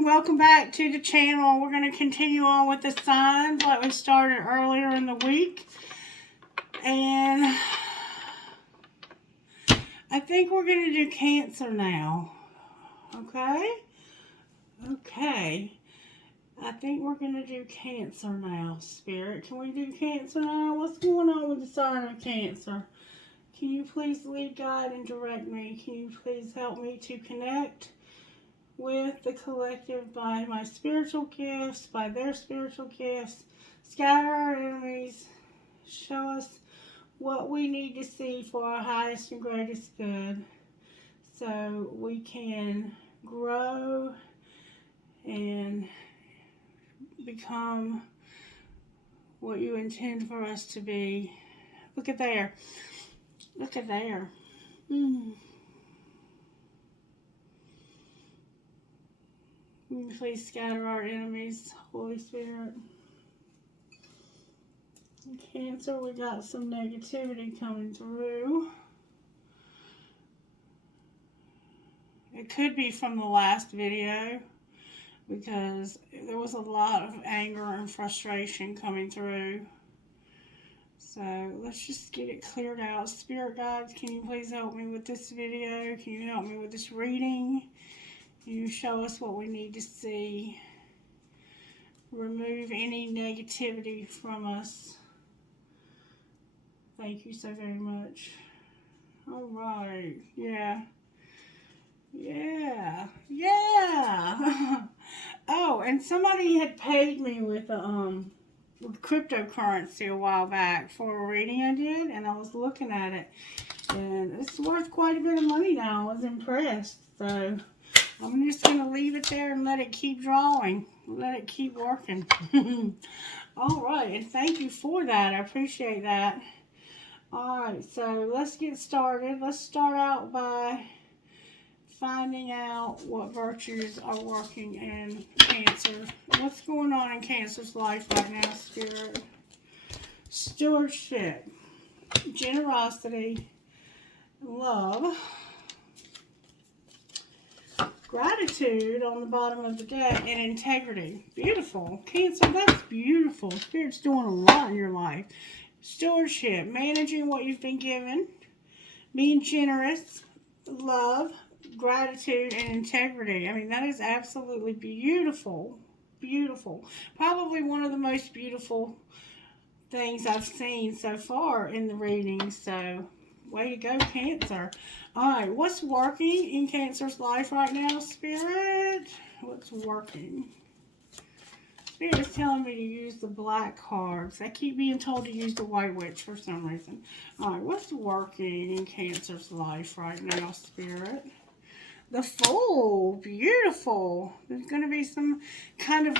everyone, welcome back to the channel. We're going to continue on with the signs like we started earlier in the week. And I think we're going to do Cancer now. Okay? Okay. I think we're going to do Cancer now, Spirit. Can we do Cancer now? What's going on with the sign of Cancer? Can you please lead, guide, and direct me? Can you please help me to connect with the collective by my spiritual gifts, by their spiritual gifts? Scatter our enemies. Show us what we need to see for our highest and greatest good, so we can grow and become what you intend for us to be. Look at there. Look at there. Please scatter our enemies, Holy Spirit. In Cancer, we got some negativity coming through. It could be from the last video, because there was a lot of anger and frustration coming through. So let's just get it cleared out. Spirit guides, can you please help me with this video? Can you help me with this reading? Can you show us what we need to see? Remove any negativity from us. Thank you so very much. All right. Yeah. Yeah. Yeah. Oh, and somebody had paid me with cryptocurrency a while back for a reading I did, and I was looking at it, and it's worth quite a bit of money now. I was impressed. So I'm just going to leave it there and let it keep drawing. Let it keep working. All right, and thank you for that. I appreciate that. All right, so let's get started. Let's start out by finding out what virtues are working in Cancer. What's going on in Cancer's life right now, Spirit? Stewardship, generosity, love, gratitude on the bottom of the deck, and integrity. Beautiful. Cancer, that's beautiful. Spirit's doing a lot in your life. Stewardship, managing what you've been given, being generous, love, gratitude, and integrity. I mean, that is absolutely beautiful. Beautiful. Probably one of the most beautiful things I've seen so far in the reading. So, way to go, Cancer. Alright, what's working in Cancer's life right now, Spirit? What's working? Spirit is telling me to use the black cards. I keep being told to use the White Witch for some reason. Alright, what's working in Cancer's life right now, Spirit? The Fool. Beautiful. There's going to be some kind of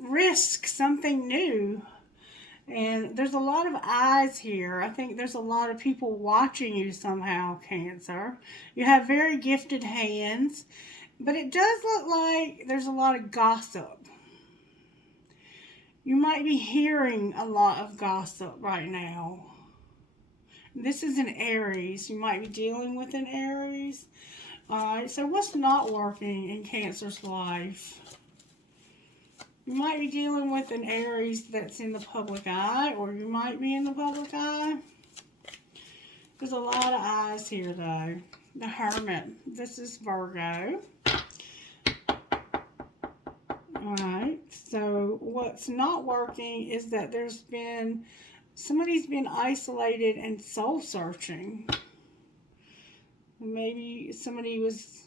risk, something new. And there's a lot of eyes here. I think there's a lot of people watching you somehow, Cancer. You have very gifted hands. But it does look like there's a lot of gossip. You might be hearing a lot of gossip right now. This is an Aries. You might be dealing with an Aries. Alright, so what's not working in Cancer's life? You might be dealing with an Aries that's in the public eye, or you might be in the public eye. There's a lot of eyes here, though. The Hermit. This is Virgo. Alright, so what's not working is that somebody's been isolated and soul searching. Maybe somebody was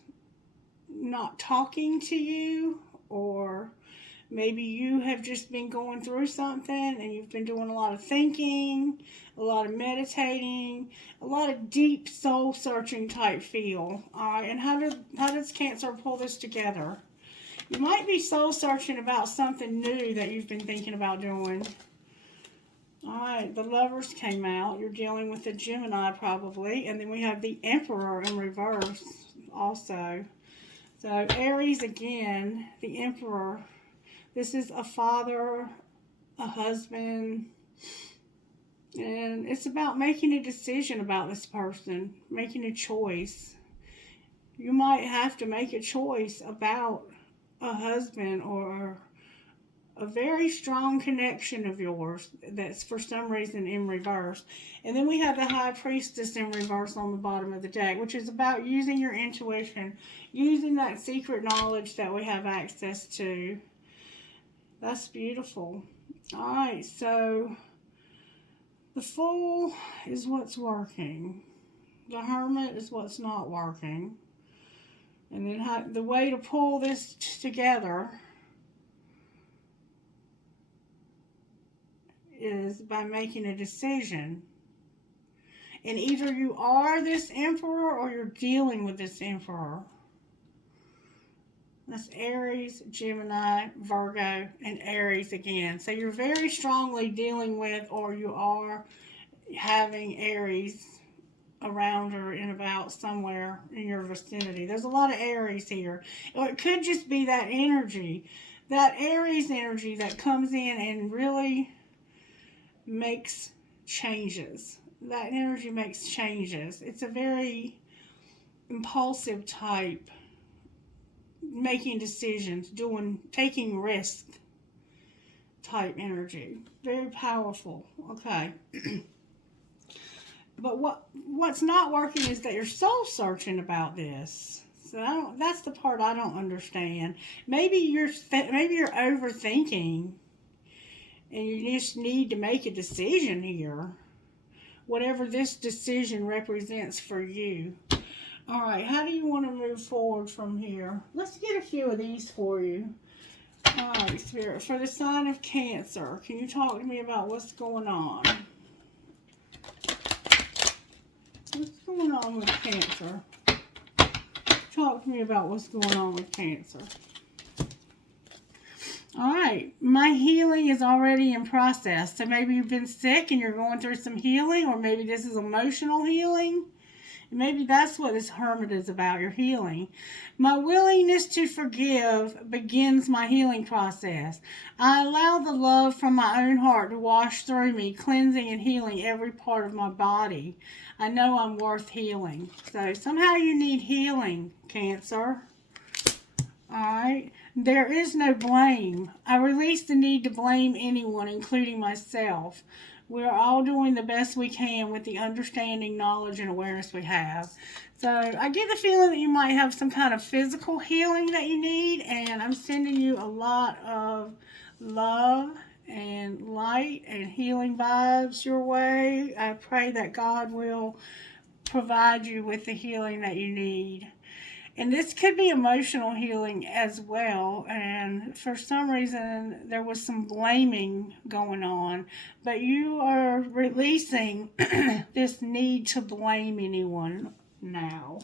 not talking to you, or maybe you have just been going through something and you've been doing a lot of thinking, a lot of meditating, a lot of deep soul searching type feel. Alright, and how does Cancer pull this together? You might be soul searching about something new that you've been thinking about doing. Alright, the Lovers came out. You're dealing with a Gemini probably. And then we have the Emperor in reverse also. So Aries again, the Emperor. This is a father, a husband. And it's about making a decision about this person. Making a choice. You might have to make a choice about a husband or a very strong connection of yours that's for some reason in reverse. And then we have the High Priestess in reverse on the bottom of the deck, which is about using your intuition, using that secret knowledge that we have access to. That's beautiful. All right, so the Fool is what's working. The Hermit is what's not working. And then the way to pull this together is by making a decision. And either you are this Emperor or you're dealing with this Emperor. That's Aries, Gemini, Virgo, and Aries again. So you're very strongly dealing with, or you are having Aries around or in about somewhere in your vicinity. There's a lot of Aries here. Or it could just be that energy. That Aries energy that comes in and really makes changes. That energy makes changes. It's a very impulsive type, making decisions, taking risk type energy. Very powerful. Okay. But what's not working is that you're soul searching about this. So that's the part I don't understand. Maybe you're overthinking, and you just need to make a decision here. Whatever this decision represents for you. All right, how do you want to move forward from here? Let's get a few of these for you. All right, Spirit, for the sign of Cancer, can you talk to me about what's going on? What's going on with Cancer? Talk to me about what's going on with Cancer. All right, my healing is already in process. So maybe you've been sick and you're going through some healing, or maybe this is emotional healing. And maybe that's what this Hermit is about, your healing. My willingness to forgive begins my healing process. I allow the love from my own heart to wash through me, cleansing and healing every part of my body. I know I'm worth healing. So somehow you need healing, Cancer. All right. There is no blame. I release the need to blame anyone, including myself. We're all doing the best we can with the understanding, knowledge, and awareness we have. So I get the feeling that you might have some kind of physical healing that you need, and I'm sending you a lot of love and light and healing vibes your way. I pray that God will provide you with the healing that you need. And this could be emotional healing as well. And for some reason, there was some blaming going on. But you are releasing this need to blame anyone now.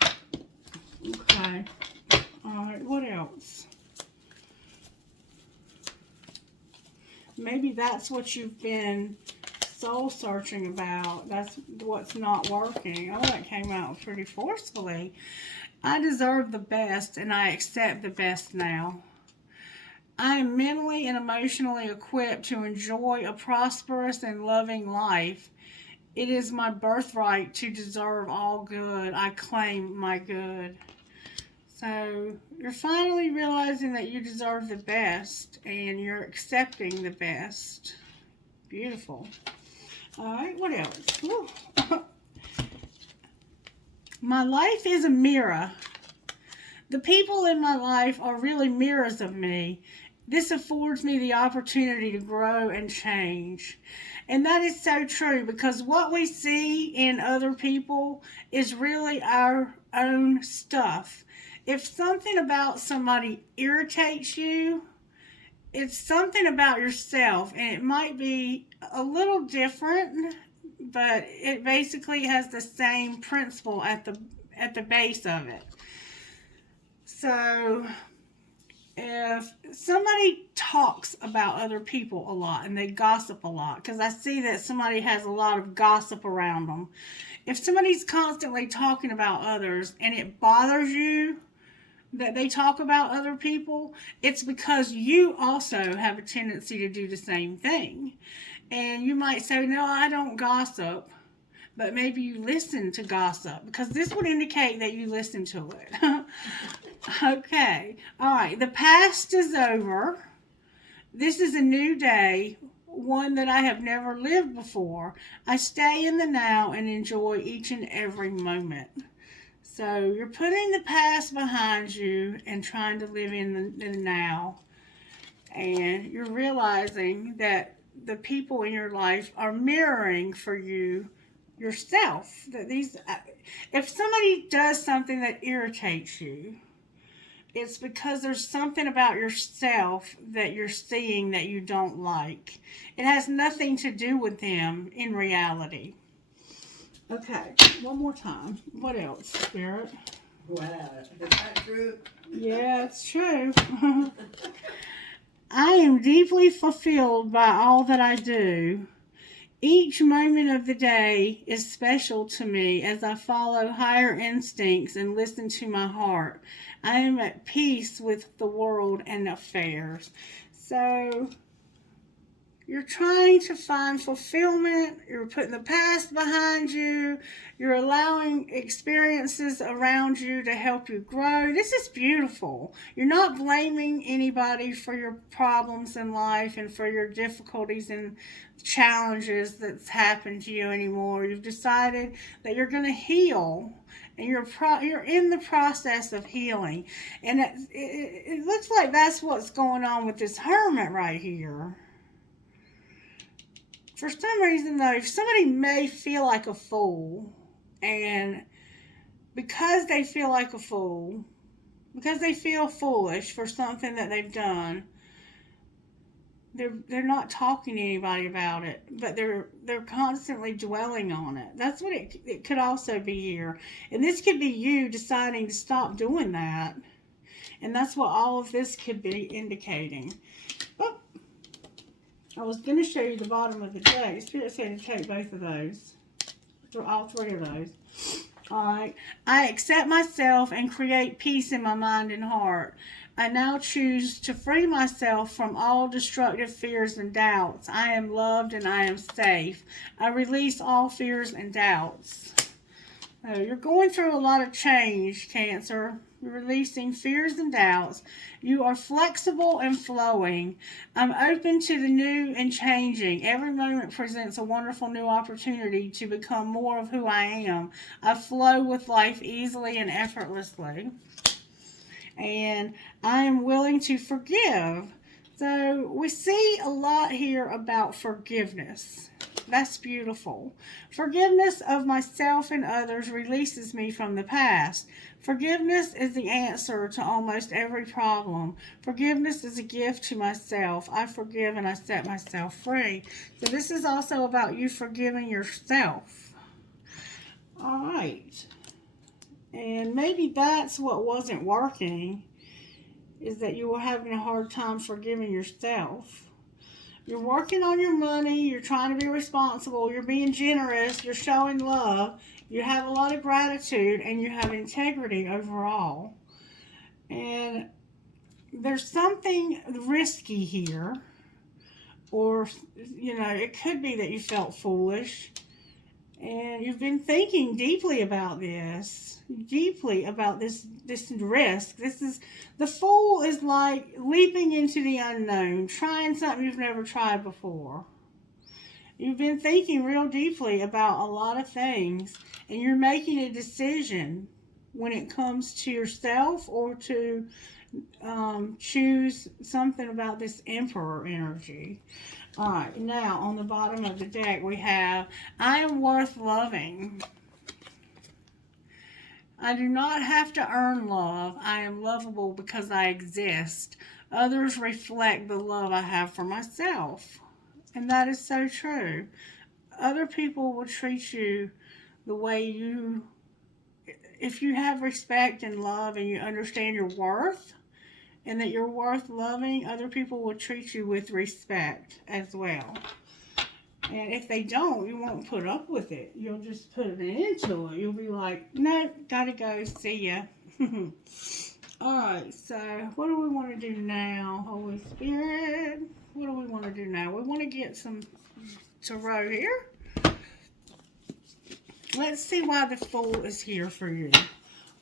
Okay. All right, what else? Maybe that's what you've been soul searching about. That's what's not working. Oh, that came out pretty forcefully. I deserve the best, and I accept the best now. I am mentally and emotionally equipped to enjoy a prosperous and loving life. It is my birthright to deserve all good. I claim my good. So you're finally realizing that you deserve the best, and you're accepting the best. Beautiful. All right, what else? My life is a mirror. The people in my life are really mirrors of me. This affords me the opportunity to grow and change. And that is so true, because what we see in other people is really our own stuff. If something about somebody irritates you, it's something about yourself, and it might be a little different, but it basically has the same principle at the base of it. So if somebody talks about other people a lot and they gossip a lot, because I see that somebody has a lot of gossip around them. If somebody's constantly talking about others and it bothers you that they talk about other people, it's because you also have a tendency to do the same thing. And you might say, no, I don't gossip, but maybe you listen to gossip, because this would indicate that you listen to it. Okay. All right. The past is over. This is a new day, one that I have never lived before. I stay in the now and enjoy each and every moment. So you're putting the past behind you and trying to live in the now. And you're realizing that the people in your life are mirroring for you yourself. That these, if somebody does something that irritates you, it's because there's something about yourself that you're seeing that you don't like. It has nothing to do with them in reality. Okay, one more time. What else, Spirit? Wow, is that true? Yeah, it's true. I am deeply fulfilled by all that I do. Each moment of the day is special to me as I follow higher instincts and listen to my heart. I am at peace with the world and affairs. So, you're trying to find fulfillment. You're putting the past behind you. You're allowing experiences around you to help you grow. This is beautiful. You're not blaming anybody for your problems in life and for your difficulties and challenges that's happened to you anymore. You've decided that you're going to heal. And you're in the process of healing. And it looks like that's what's going on with this hermit right here. For some reason, though, somebody may feel like a fool, and because they feel like a fool, because they feel foolish for something that they've done, they're not talking to anybody about it, but they're constantly dwelling on it. That's what it could also be here, and this could be you deciding to stop doing that, and that's what all of this could be indicating. Oh, I was going to show you the bottom of the deck. Spirit said to take both of those. All three of those. Alright. I accept myself and create peace in my mind and heart. I now choose to free myself from all destructive fears and doubts. I am loved and I am safe. I release all fears and doubts. You're going through a lot of change, Cancer. You're releasing fears and doubts. You are flexible and flowing. I'm open to the new and changing. Every moment presents a wonderful new opportunity to become more of who I am. I flow with life easily and effortlessly. And I am willing to forgive. So we see a lot here about forgiveness. That's beautiful. Forgiveness of myself and others releases me from the past. Forgiveness is the answer to almost every problem. Forgiveness is a gift to myself. I forgive and I set myself free. So this is also about you forgiving yourself. All right. And maybe that's what wasn't working, is that you were having a hard time forgiving yourself. You're working on your money. You're trying to be responsible. You're being generous. You're showing love. You have a lot of gratitude and you have integrity overall. And there's something risky here. Or, it could be that you felt foolish. And you've been thinking deeply about this risk. The fool is like leaping into the unknown, trying something you've never tried before. You've been thinking real deeply about a lot of things, and you're making a decision when it comes to yourself or to choose something about this Emperor energy. Alright, now on the bottom of the deck we have, I am worth loving. I do not have to earn love. I am lovable because I exist. Others reflect the love I have for myself. And that is so true. Other people will treat you the way if you have respect and love and you understand your worth, and that you're worth loving, other people will treat you with respect as well. And if they don't, you won't put up with it. You'll just put an end to it. You'll be like, no, gotta go, see ya. Alright, so what do we want to do now, Holy Spirit? What do we want to do now? We want to get some tarot here. Let's see why the Fool is here for you.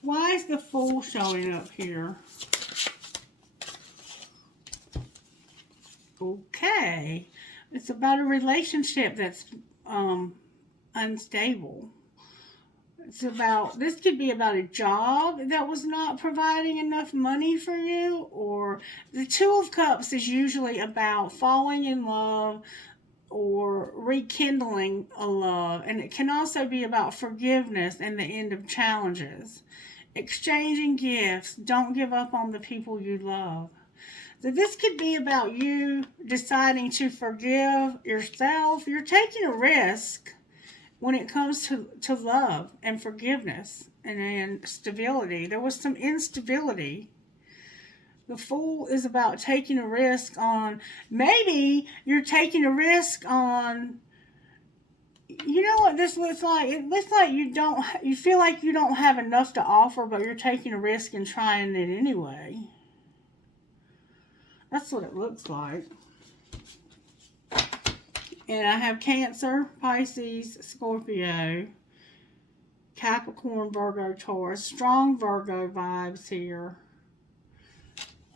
Why is the Fool showing up here? Okay. It's about a relationship that's unstable. It's about, this could be about a job that was not providing enough money for you, or the Two of Cups is usually about falling in love or rekindling a love, and it can also be about forgiveness and the end of challenges. Exchanging gifts. Don't give up on the people you love. So this could be about you deciding to forgive yourself. You're taking a risk when it comes to love and forgiveness and stability. There was some instability. The Fool is about taking a risk on, maybe you're taking a risk on, you know what this looks like? It looks like you feel like you don't have enough to offer, but you're taking a risk and trying it anyway. That's what it looks like. And I have Cancer, Pisces, Scorpio, Capricorn, Virgo, Taurus. Strong Virgo vibes here.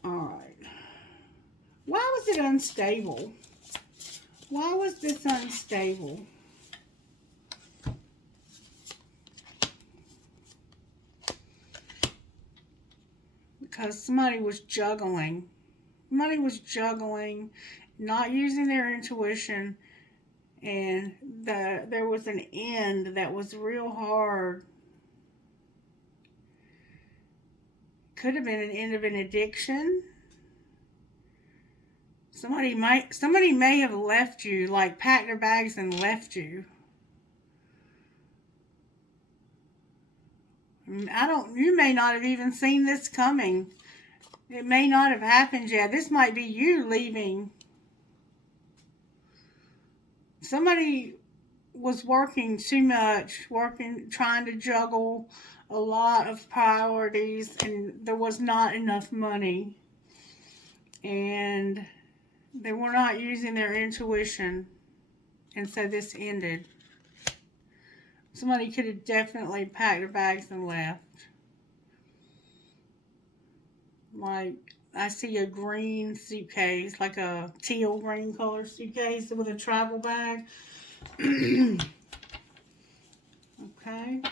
Alright. Why was it unstable? Why was this unstable? Because somebody was juggling. Somebody was juggling, not using their intuition, and there was an end that was real hard. Could have been an end of an addiction. Somebody may have left you, like packed their bags and left you. You may not have even seen this coming. It may not have happened yet. This might be you leaving. Somebody was working too much, trying to juggle a lot of priorities, and there was not enough money. And they were not using their intuition. And so this ended. Somebody could have definitely packed their bags and left. Like, I see a green suitcase, like a teal green color suitcase with a travel bag. Okay.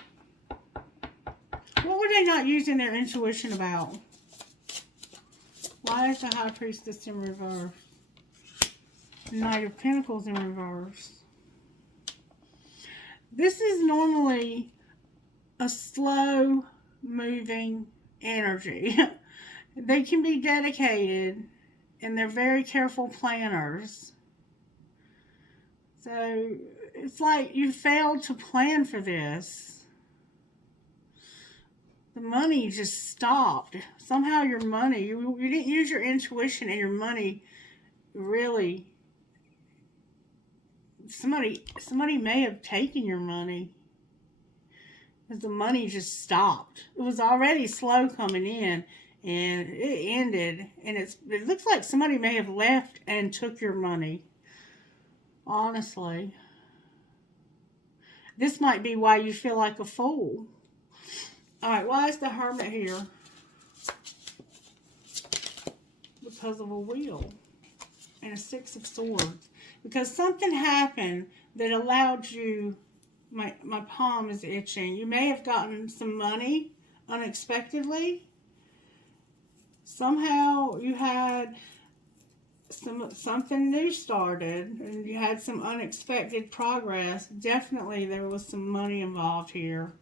What were they not using their intuition about? Why is the High Priestess in reverse? Knight of Pentacles in reverse. This is normally a slow moving energy. They can be dedicated, and they're very careful planners. So it's like you failed to plan for this. The money just stopped. Somehow your money, you didn't use your intuition, and your money really, somebody may have taken your money. Because the money just stopped. It was already slow coming in, and it ended, and it looks like somebody may have left and took your money. Honestly. This might be why you feel like a fool. Alright, why is the Hermit here? Because of a wheel. And a Six of Swords. Because something happened that allowed you... My palm is itching. You may have gotten some money unexpectedly. Somehow you had something new started, and you had some unexpected progress. Definitely there was some money involved here.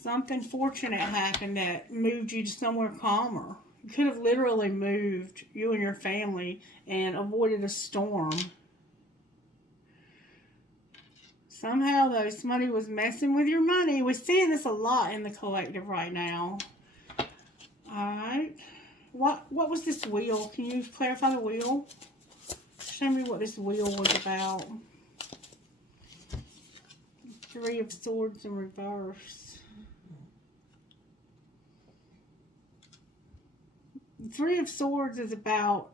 Something fortunate happened that moved you to somewhere calmer. You could have literally moved, you and your family, and avoided a storm. Somehow, though, somebody was messing with your money. We're seeing this a lot in the collective right now. Alright. What was this wheel? Can you clarify the wheel? Show me what this wheel was about. Three of Swords in reverse. Three of Swords is about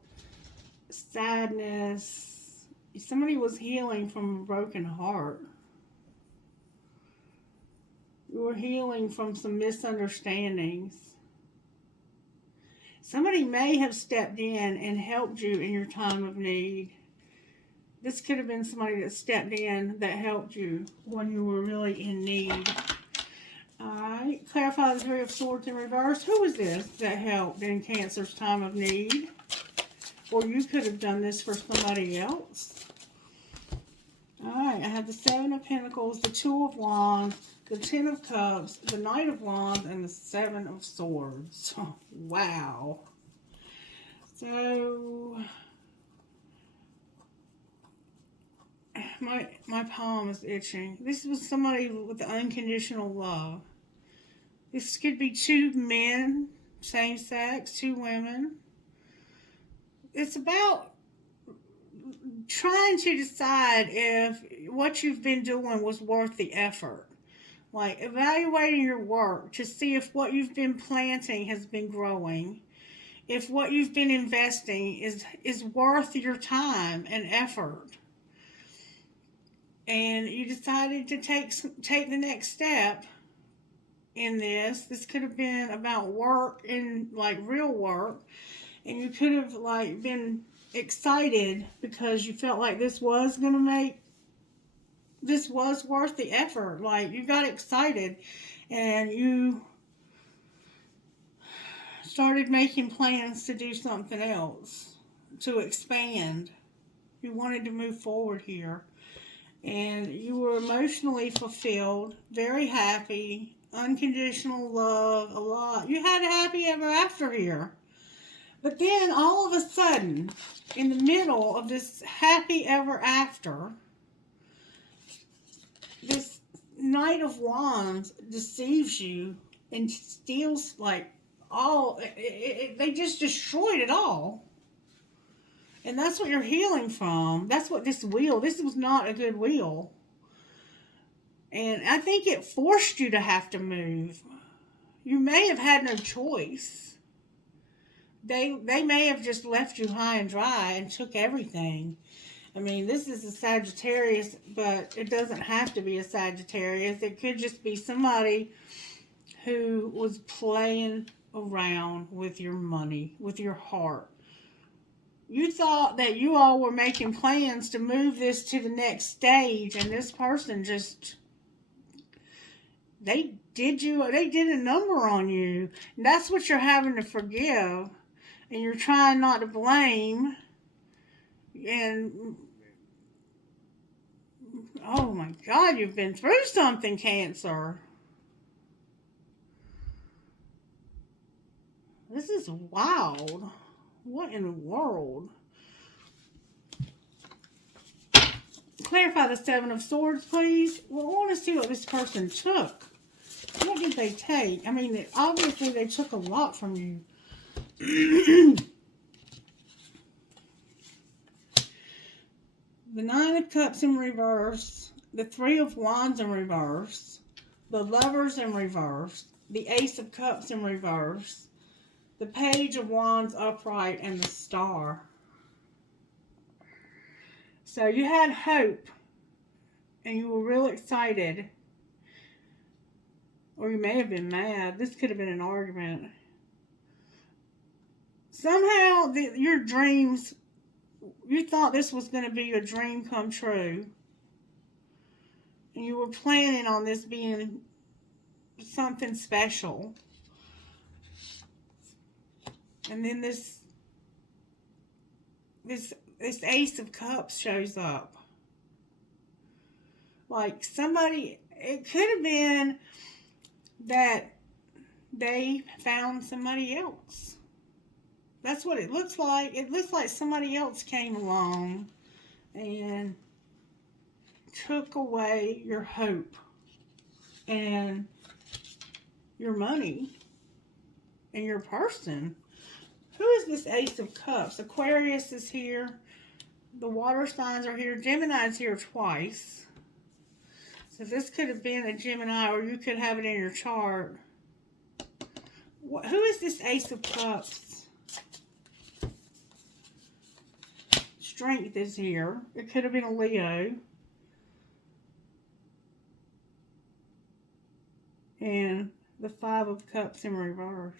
sadness. Somebody was healing from a broken heart. You were healing from some misunderstandings. Somebody may have stepped in and helped you in your time of need. This could have been somebody that stepped in that helped you when you were really in need. Alright, clarify the Three of Swords in reverse. Who was this that helped in Cancer's time of need? Or you could have done this for somebody else. Alright, I have the Seven of Pentacles, the Two of Wands, the Ten of Cups, the Knight of Wands, and the Seven of Swords. Wow. So, my palm is itching. This was somebody with unconditional love. This could be two men, same sex, two women. It's about trying to decide if what you've been doing was worth the effort. Like evaluating your work to see if what you've been planting has been growing. If what you've been investing is worth your time and effort. And you decided to take the next step in this. This could have been about work, in like real work. And you could have like been excited because you felt like this was worth the effort. Like you got excited and you started making plans to do something else, to expand. You wanted to move forward here. And you were emotionally fulfilled, very happy, unconditional love, a lot. You had a happy ever after here. But then all of a sudden, in the middle of this happy ever after, this Knight of Wands deceives you and steals like all, they just destroyed it all. And that's what you're healing from. That's what this was not a good wheel. And I think it forced you to have to move. You may have had no choice. They may have just left you high and dry and took everything. I mean, this is a Sagittarius, but it doesn't have to be a Sagittarius. It could just be somebody who was playing around with your money, with your heart. You thought that you all were making plans to move this to the next stage, and this person just, they did a number on you. And that's what you're having to forgive. And you're trying not to blame. And, oh my God, you've been through something, Cancer. This is wild. What in the world? Clarify the Seven of Swords, please. Well, I want to see what this person took. What did they take? I mean, obviously they took a lot from you. The Nine of Cups in reverse. The Three of Wands in reverse. The Lovers in reverse. The Ace of Cups in reverse. The Page of Wands upright, and the Star. So you had hope, and you were real excited. Or you may have been mad. This could have been an argument. Somehow, your dreams, you thought this was going to be your dream come true. And you were planning on this being something special. And then this Ace of Cups shows up. Like somebody, it could have been that they found somebody else. That's what it looks like. It looks like somebody else came along and took away your hope and your money and your person. Who is this Ace of Cups? Aquarius is here. The water signs are here. Gemini is here twice. So this could have been a Gemini, or you could have it in your chart. Who is this Ace of Cups? Strength is here. It could have been a Leo. and the Five of Cups in reverse.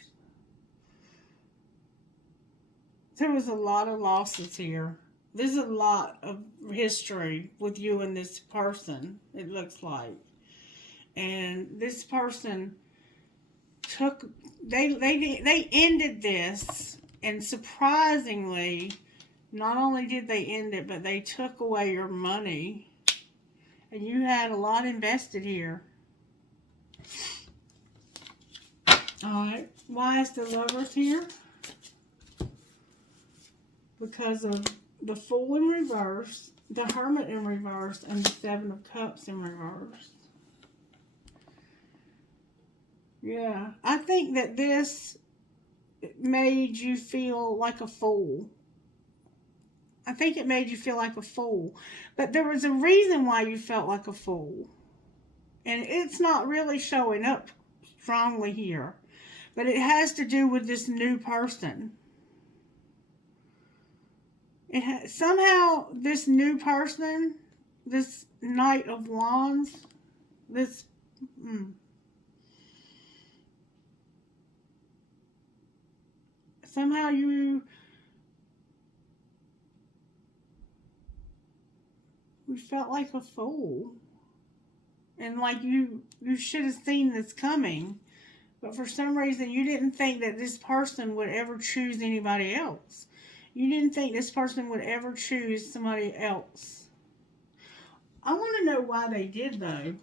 There was a lot of losses here. There's a lot of history with you and this person, it looks like. And this person took, they ended this, and surprisingly, not only did they end it, but they took away your money. And you had a lot invested here. Alright, why is the Lovers here? Because of the Fool in reverse, the Hermit in reverse, and the Seven of Cups in reverse. Yeah, I think that this made you feel like a fool. I think it made you feel like a fool. But there was a reason why you felt like a fool. And it's not really showing up strongly here. But it has to do with this new person. Somehow this new person, this Knight of Wands, this... somehow you felt like a fool. And like you should have seen this coming. But for some reason you didn't think that this person would ever choose anybody else. You didn't think this person would ever choose somebody else. I want to know why they did though.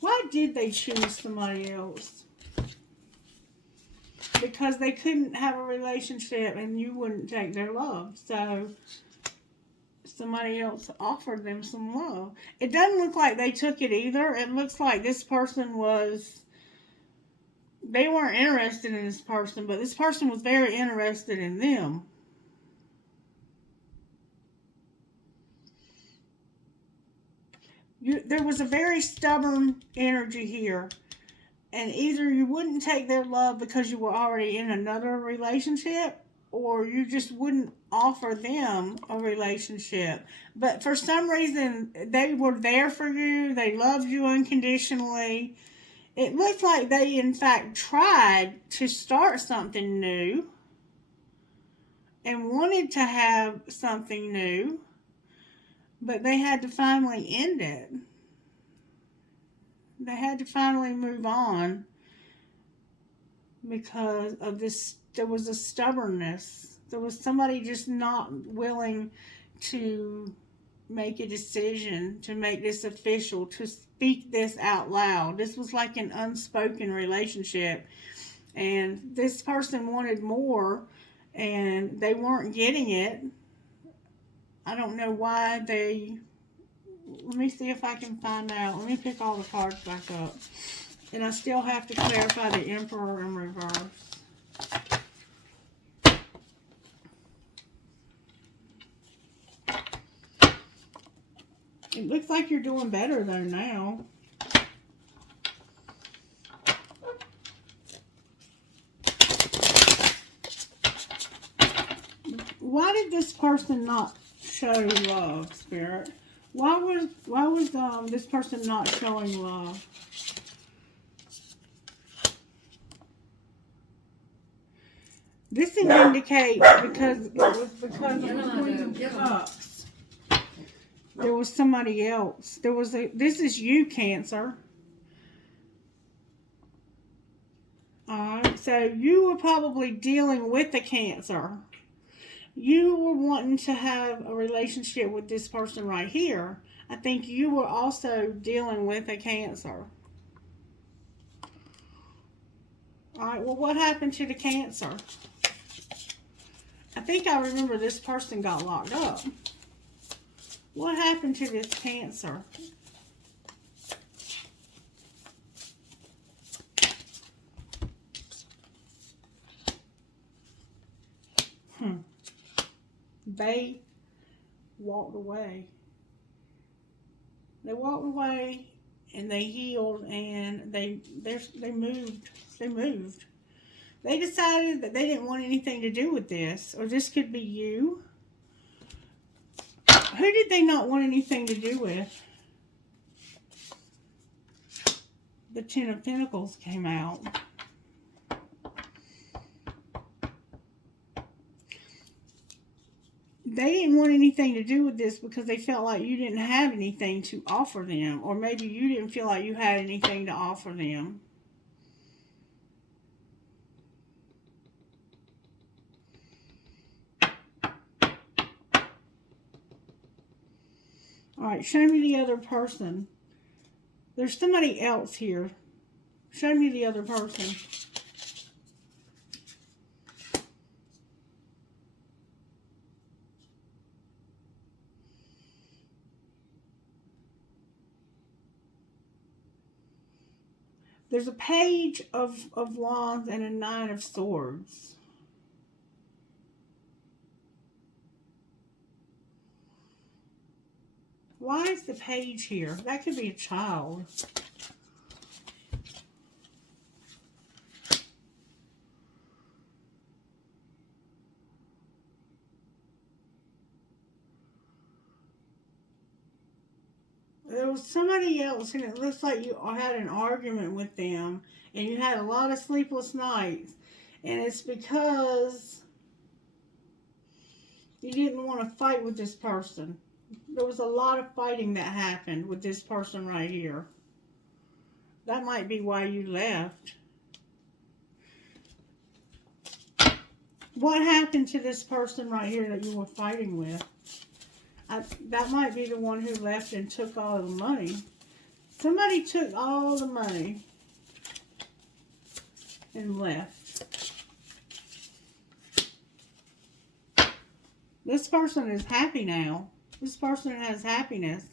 Why did they choose somebody else? Because they couldn't have a relationship and you wouldn't take their love. So somebody else offered them some love. It doesn't look like they took it either. It looks like this person was... they weren't interested in this person, but this person was very interested in them. There was a very stubborn energy here. And either you wouldn't take their love because you were already in another relationship, or you just wouldn't offer them a relationship. But for some reason, they were there for you. They loved you unconditionally. It looked like they, in fact, tried to start something new and wanted to have something new, but they had to finally end it. They had to finally move on because of this. There was a stubbornness. There was somebody just not willing to make a decision, to make this official, to speak this out loud. This was like an unspoken relationship. And this person wanted more, and they weren't getting it. I don't know why they... Let me see if I can find out. Let me pick all the cards back up. And I still have to clarify the Emperor in reverse. It looks like you're doing better though now. Why did this person not show love, Spirit? Why was this person not showing love? This indicates because it was because of the Queen of Cups. There was somebody else. This is you, Cancer. Alright, so you were probably dealing with a Cancer. You were wanting to have a relationship with this person right here. I think you were also dealing with a Cancer. Alright, well, what happened to the Cancer? I think I remember this person got locked up. What happened to this Cancer? They walked away. They walked away and they healed and they moved. They moved. They decided that they didn't want anything to do with this. Or this could be you. Who did they not want anything to do with? the Ten of Pentacles came out. They didn't want anything to do with this because they felt like you didn't have anything to offer them. Or maybe you didn't feel like you had anything to offer them. Alright, show me the other person. There's somebody else here. Show me the other person. There's a Page of Wands and a Nine of Swords. Why is the Page here? That could be a child. There was somebody else, and it looks like you had an argument with them, and you had a lot of sleepless nights, and it's because you didn't want to fight with this person. There was a lot of fighting that happened with this person right here. That might be why you left. What happened to this person right here that you were fighting with? That might be the one who left and took all the money. Somebody took all the money and left. This person is happy now. This person has happiness.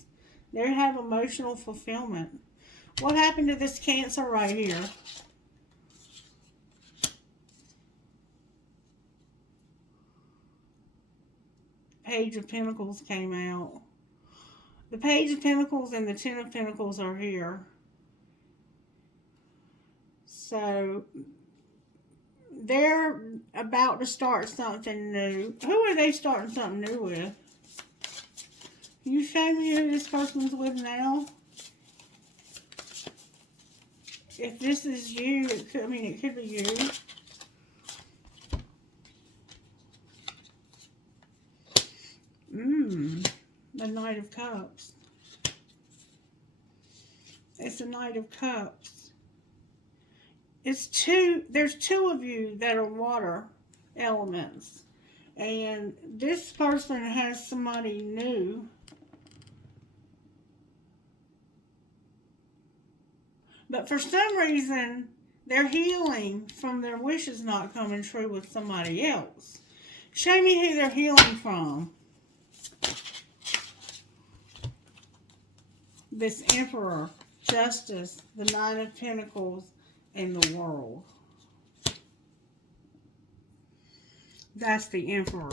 They have emotional fulfillment. What happened to this Cancer right here? Page of Pentacles came out. The Page of Pentacles and the Ten of Pentacles are here. So, they're about to start something new. Who are they starting something new with? Can you show me who this person's with now? If this is you, it could be you. The Knight of Cups. It's the Knight of Cups. There's two of you that are water elements. And this person has somebody new. But for some reason, they're healing from their wishes not coming true with somebody else. Show me who they're healing from. This Emperor, Justice, the Nine of Pentacles, and the World. That's the Emperor.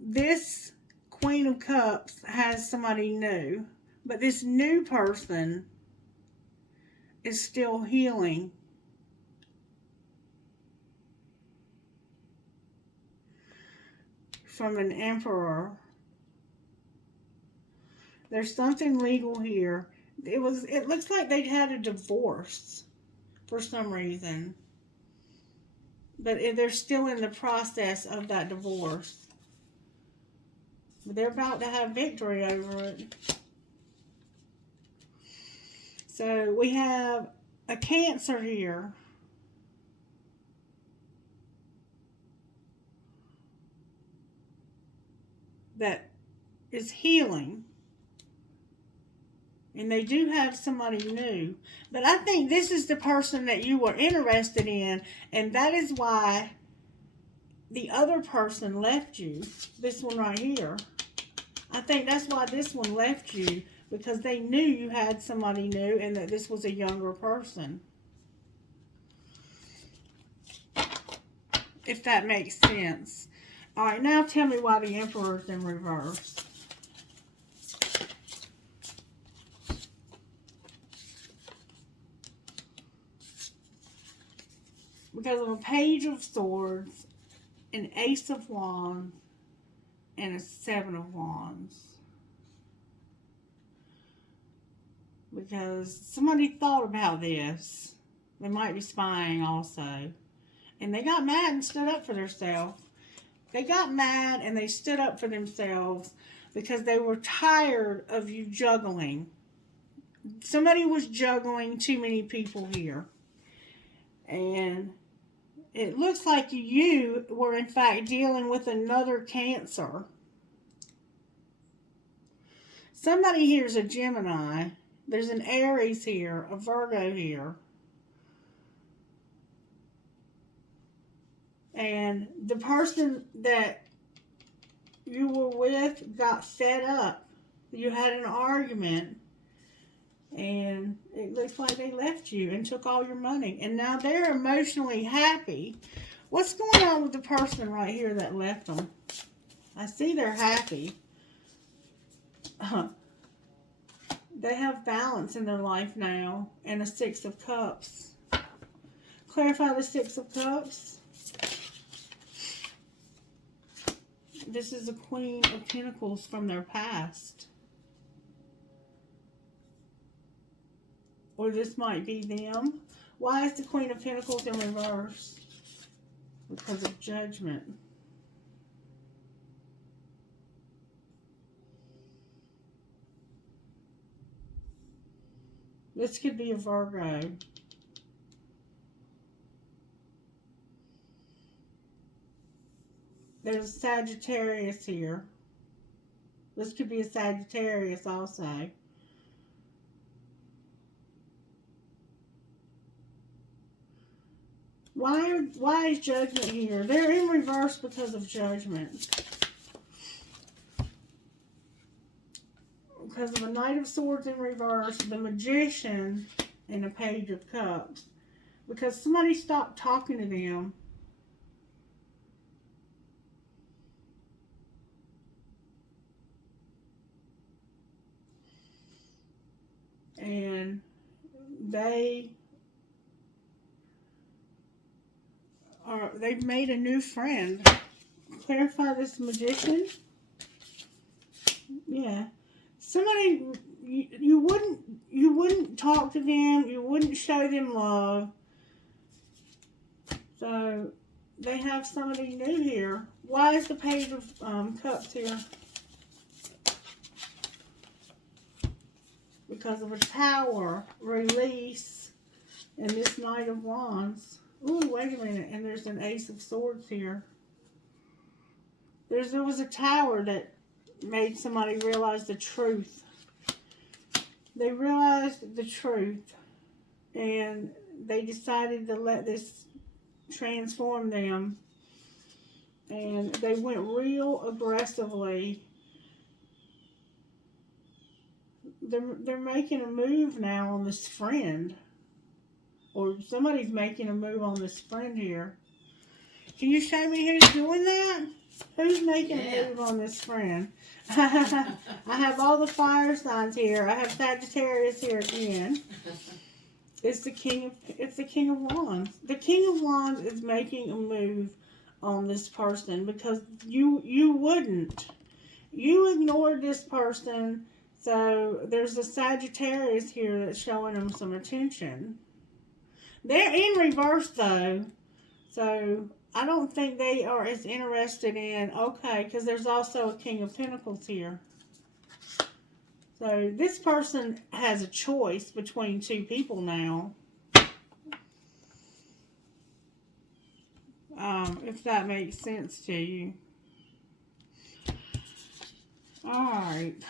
This Queen of Cups has somebody new, but this new person is still healing. From an Emperor. There's something legal here. It looks like they'd had a divorce for some reason. But they're still in the process of that divorce. But they're about to have victory over it. So we have a Cancer here. That is healing. And they do have somebody new. But I think this is the person that you were interested in. And that is why the other person left you. This one right here. I think that's why this one left you. Because they knew you had somebody new and that this was a younger person. If that makes sense. Alright, now tell me why the Emperor is in reverse. Because of a Page of Swords, an Ace of Wands, and a Seven of Wands. because somebody thought about this. They might be spying also. And they got mad and stood up for themselves. They got mad and they stood up for themselves because they were tired of you juggling. Somebody was juggling too many people here. And it looks like you were in fact dealing with another Cancer. Somebody here is a Gemini. There's an Aries here, a Virgo here. And the person that you were with got fed up. You had an argument. And it looks like they left you and took all your money. And now they're emotionally happy. What's going on with the person right here that left them? I see they're happy. They have balance in their life now. And a Six of Cups. Clarify the Six of Cups. This is a Queen of Pentacles from their past. Or this might be them. Why is the Queen of Pentacles in reverse? Because of judgment. This could be a Virgo. There's a Sagittarius here. This could be a Sagittarius also. Why is judgment here? They're in reverse because of judgment. Because of a Knight of Swords in reverse, the Magician, and a Page of Cups. Because somebody stopped talking to them. And they've made a new friend. Clarify this Magician. Yeah. Somebody, you wouldn't talk to them, you wouldn't show them love. So they have somebody new here. Why is the Page of Cups here? Because of a Tower, release, and this Knight of Wands. Ooh, wait a minute. And there's an Ace of Swords here. There was a Tower that made somebody realize the truth. They realized the truth. And they decided to let this transform them. And they went real aggressively. They're making a move now on this friend. Or somebody's making a move on this friend here. Can you show me who's doing that? Who's making a move on this friend? I have all the fire signs here. I have Sagittarius here again. It's the King of Wands. The King of Wands is making a move on this person because you wouldn't. You ignored this person. So there's a Sagittarius here that's showing them some attention. They're in reverse though. So I don't think they are as interested in, okay, because there's also a King of Pentacles here. So this person has a choice between two people now. If that makes sense to you. Alright.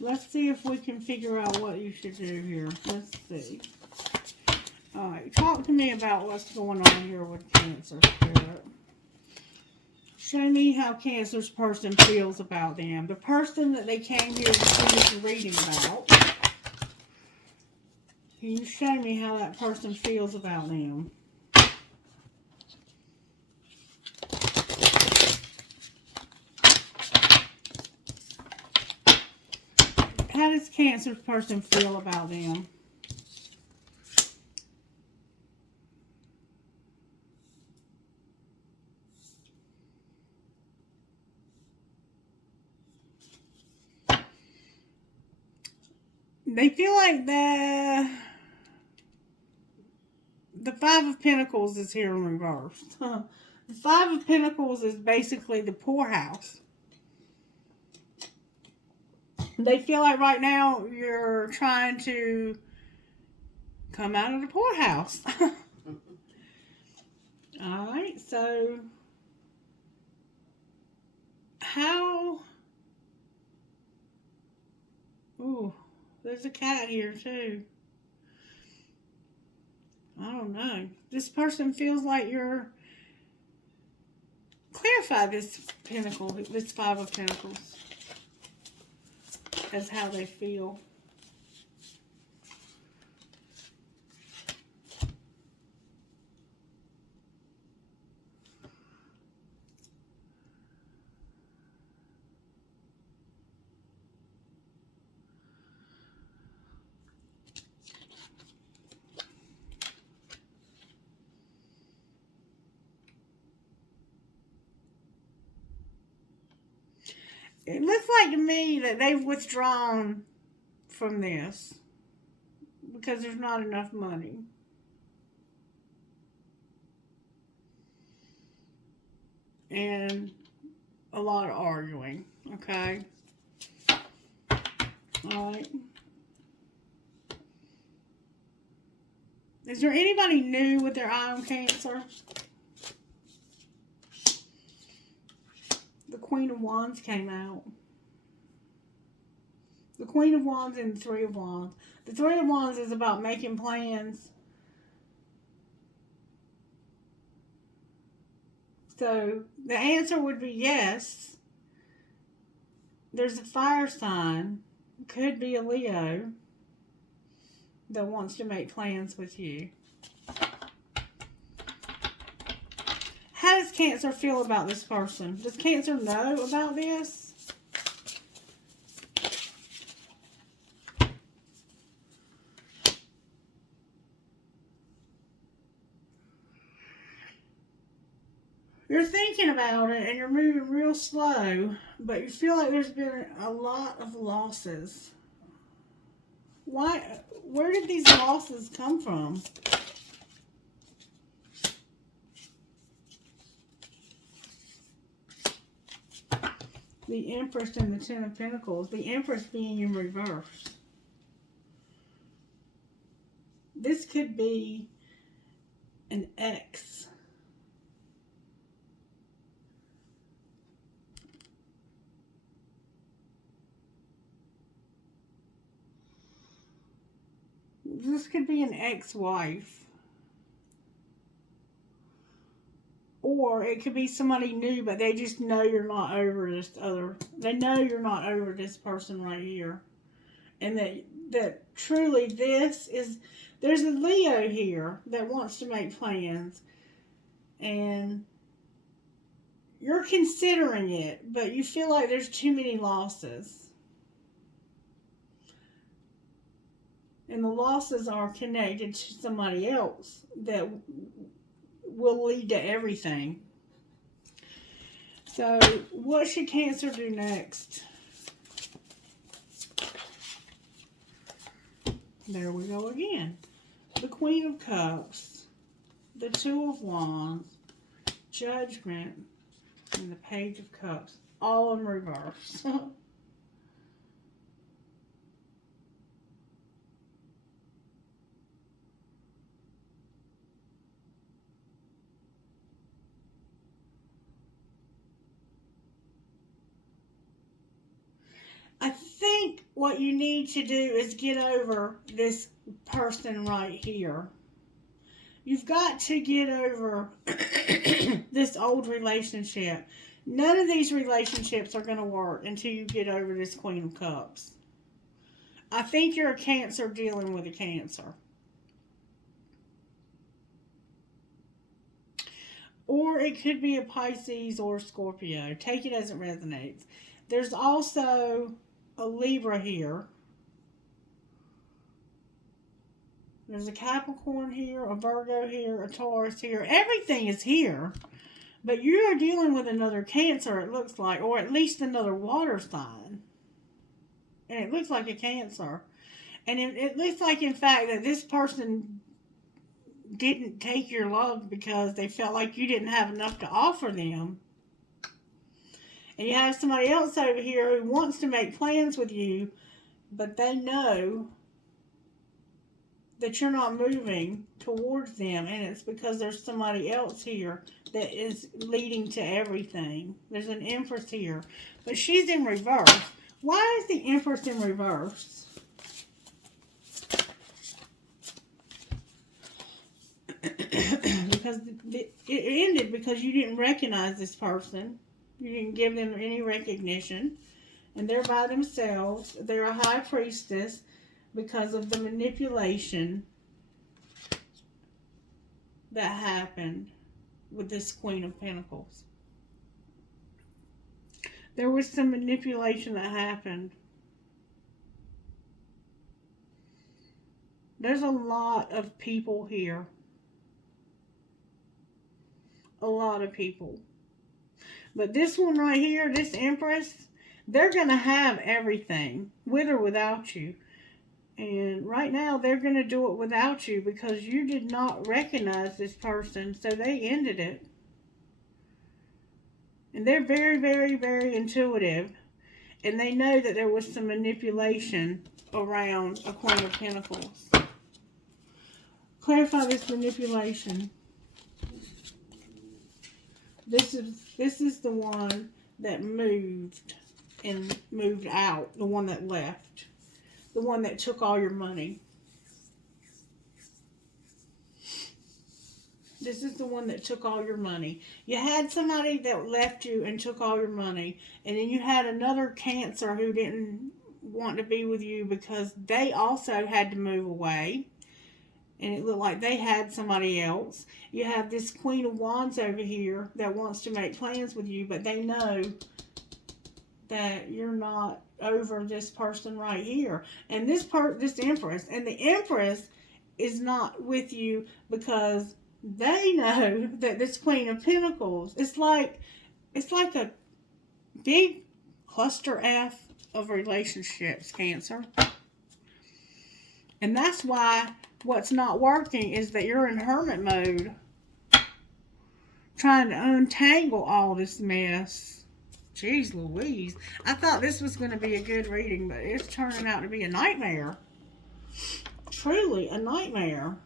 Let's see if we can figure out what you should do here. Let's see. Alright, talk to me about what's going on here with Cancer Spirit. Show me how Cancer's person feels about them. The person that they came here to finish reading about. Can you show me how that person feels about them? How does Cancer's person feel about them? They feel like the Five of Pentacles is here in reverse. The Five of Pentacles is basically the poorhouse. They feel like right now you're trying to come out of the poorhouse. Alright, so how... Ooh, there's a cat here too. I don't know. This person feels like you're... Clarify this pentacle, this Five of Pentacles, as how they feel. It looks like to me that they've withdrawn from this because there's not enough money. And a lot of arguing, okay? Alright. Is there anybody new with their eye on Cancer? The Queen of Wands came out. The Queen of Wands and the Three of Wands. The Three of Wands is about making plans. So the answer would be yes. There's a fire sign. Could be a Leo that wants to make plans with you. How does Cancer feel about this person? Does Cancer know about this? You're thinking about it and you're moving real slow, but you feel like there's been a lot of losses. Why? Where did these losses come from? The Empress and the Ten of Pentacles. The Empress being in reverse. This could be an ex. This could be an ex-wife. Or it could be somebody new, but they just know you're not over this other. They know you're not over this person right here. And that truly this is... There's a Leo here that wants to make plans. And you're considering it, but you feel like there's too many losses. And the losses are connected to somebody else that will lead to everything. So, what should Cancer do next? There we go again. The Queen of Cups, the Two of Wands, Judgment, and the Page of Cups, all in reverse. I think what you need to do is get over this person right here. You've got to get over this old relationship. None of these relationships are going to work until you get over this Queen of Cups. I think you're a Cancer dealing with a Cancer. Or it could be a Pisces or a Scorpio. Take it as it resonates. There's also a Libra here. There's a Capricorn here, a Virgo here, a Taurus here. Everything is here. But you are dealing with another Cancer, it looks like, or at least another water sign. And it looks like a Cancer. And it looks like, in fact, that this person didn't take your love because they felt like you didn't have enough to offer them. And you have somebody else over here who wants to make plans with you, but they know that you're not moving towards them, and it's because there's somebody else here that is leading to everything. There's an Empress here, but she's in reverse. Why is the Empress in reverse? Because it ended because you didn't recognize this person. You didn't give them any recognition, and they're by themselves. They're a high priestess because of the manipulation that happened with this Queen of Pentacles. There was some manipulation that happened. There's a lot of people here. A lot of people. But this one right here, this Empress, they're going to have everything, with or without you. And right now, they're going to do it without you because you did not recognize this person, so they ended it. And they're very, very, very intuitive. And they know that there was some manipulation around a Queen of Pentacles. Clarify this manipulation. This is the one that moved and moved out. The one that left. The one that took all your money. This is the one that took all your money. You had somebody that left you and took all your money. And then you had another Cancer who didn't want to be with you because they also had to move away. And it looked like they had somebody else. You have this Queen of Wands over here that wants to make plans with you, but they know that you're not over this person right here. And this Empress, and the Empress is not with you because they know that this Queen of Pentacles, it's like a big cluster F of relationships, Cancer. And that's why what's not working is that you're in hermit mode, trying to untangle all this mess. Jeez Louise. I thought this was going to be a good reading, but it's turning out to be a nightmare. Truly a nightmare.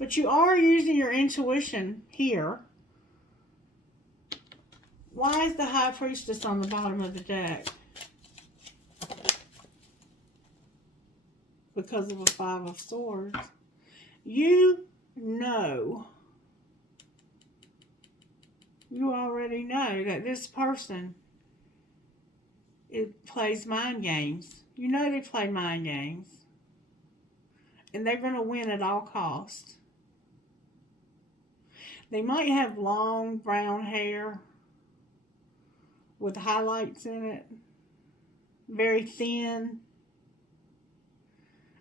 But you are using your intuition here. Why is the High Priestess on the bottom of the deck? Because of a Five of Swords. You know. You already know that this person plays mind games. You know they play mind games. And they're going to win at all costs. They might have long brown hair with highlights in it. Very thin.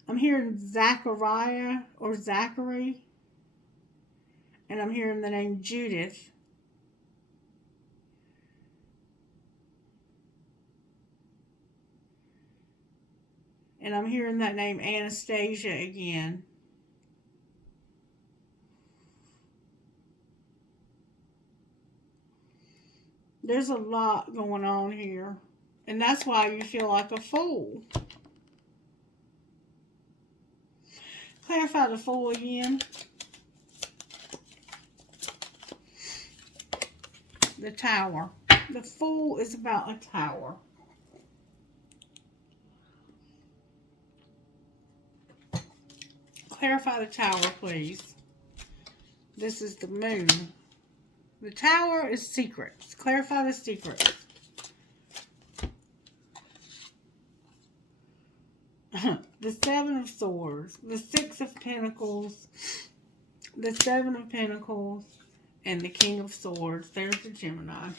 I'm hearing Zachariah or Zachary. And I'm hearing the name Judith. And I'm hearing that name Anastasia again. There's a lot going on here. And that's why you feel like a fool. Clarify the Fool again. The Tower. The Fool is about a tower. Clarify the Tower, please. This is the Moon. The Tower is secrets. Clarify the secrets. The Seven of Swords. The Six of Pentacles. The Seven of Pentacles. And the King of Swords. There's the Gemini.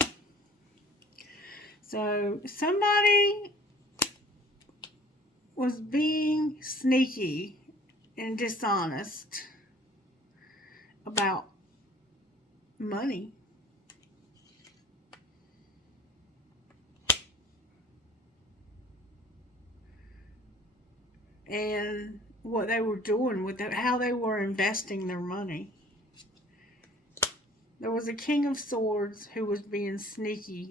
So, somebody was being sneaky and dishonest about money. and what they were doing with it, how they were investing their money. There was a King of Swords who was being sneaky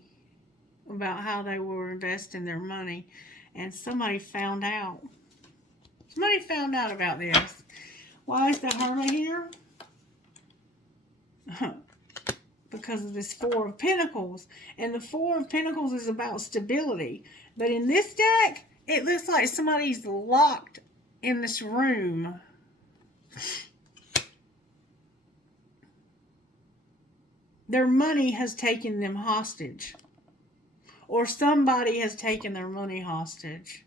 about how they were investing their money, and somebody found out. Somebody found out about this. Why is the Hermit here? Because of this Four of Pentacles. And the Four of Pentacles is about stability. But in this deck, it looks like somebody's locked in this room. Their money has taken them hostage. Or somebody has taken their money hostage.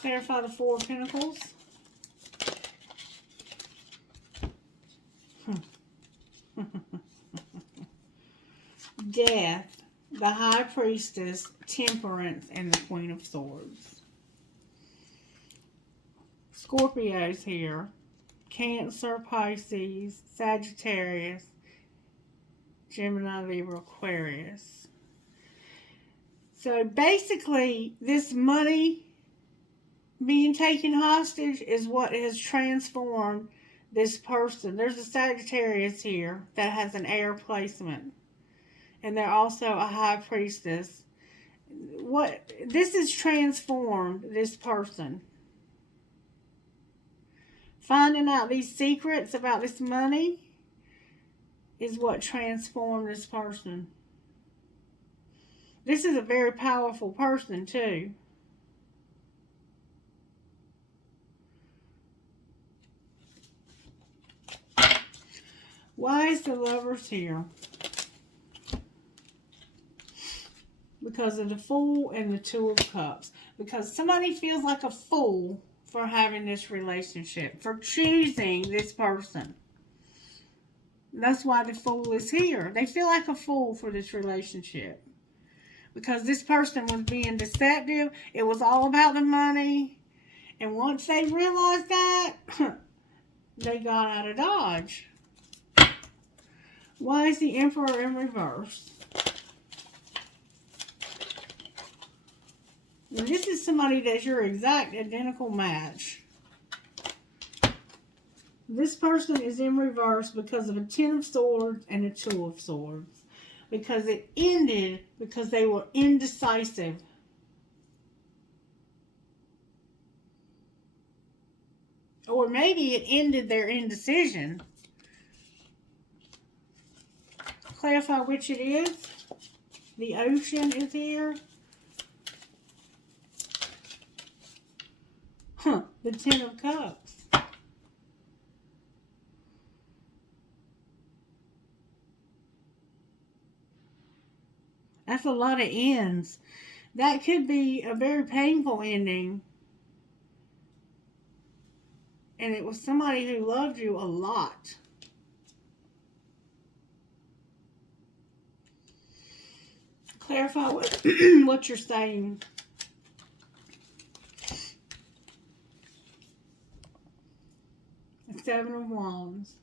Clarify the Four of Pentacles. Death, the High Priestess, Temperance, and the Queen of Swords. Scorpio's here. Cancer, Pisces, Sagittarius, Gemini, Libra, Aquarius. So basically, this money being taken hostage is what has transformed this person. There's a Sagittarius here that has an air placement. And they're also a High Priestess. This has transformed this person. Finding out these secrets about this money is what transformed this person. This is a very powerful person too. Why is the Lovers here? Because of the Fool and the Two of Cups. Because somebody feels like a fool for having this relationship, for choosing this person. That's why the Fool is here. They feel like a fool for this relationship. Because this person was being deceptive. It was all about the money. And once they realized that, they got out of Dodge. Why is the Emperor in reverse? And this is somebody that's your exact identical match. This person is in reverse because of a Ten of Swords and a Two of Swords. Because it ended because they were indecisive. Or maybe it ended their indecision. Clarify which it is. The Ocean is here. The Ten of Cups. That's a lot of ends. That could be a very painful ending. And it was somebody who loved you a lot. Clarify what you're saying. Seven of Wands.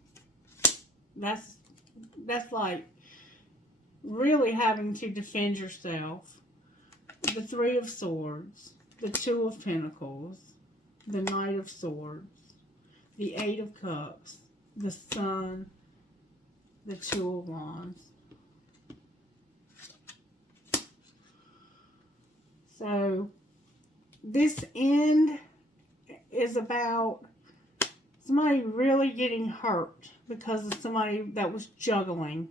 That's like really having to defend yourself. The Three of Swords. The Two of Pentacles. The Knight of Swords. The Eight of Cups. The Sun. The Two of Wands. So this end is about somebody really getting hurt because of somebody that was juggling.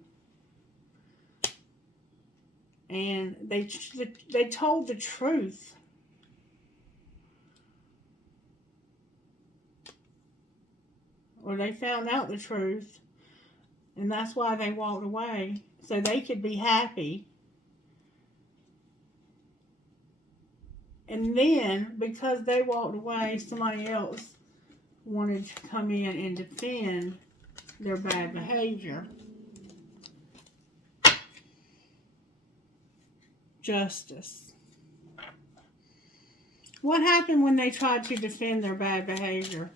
And they told the truth. Or they found out the truth. And that's why they walked away. So they could be happy. And then, because they walked away, somebody else wanted to come in and defend their bad behavior. Justice. What happened when they tried to defend their bad behavior?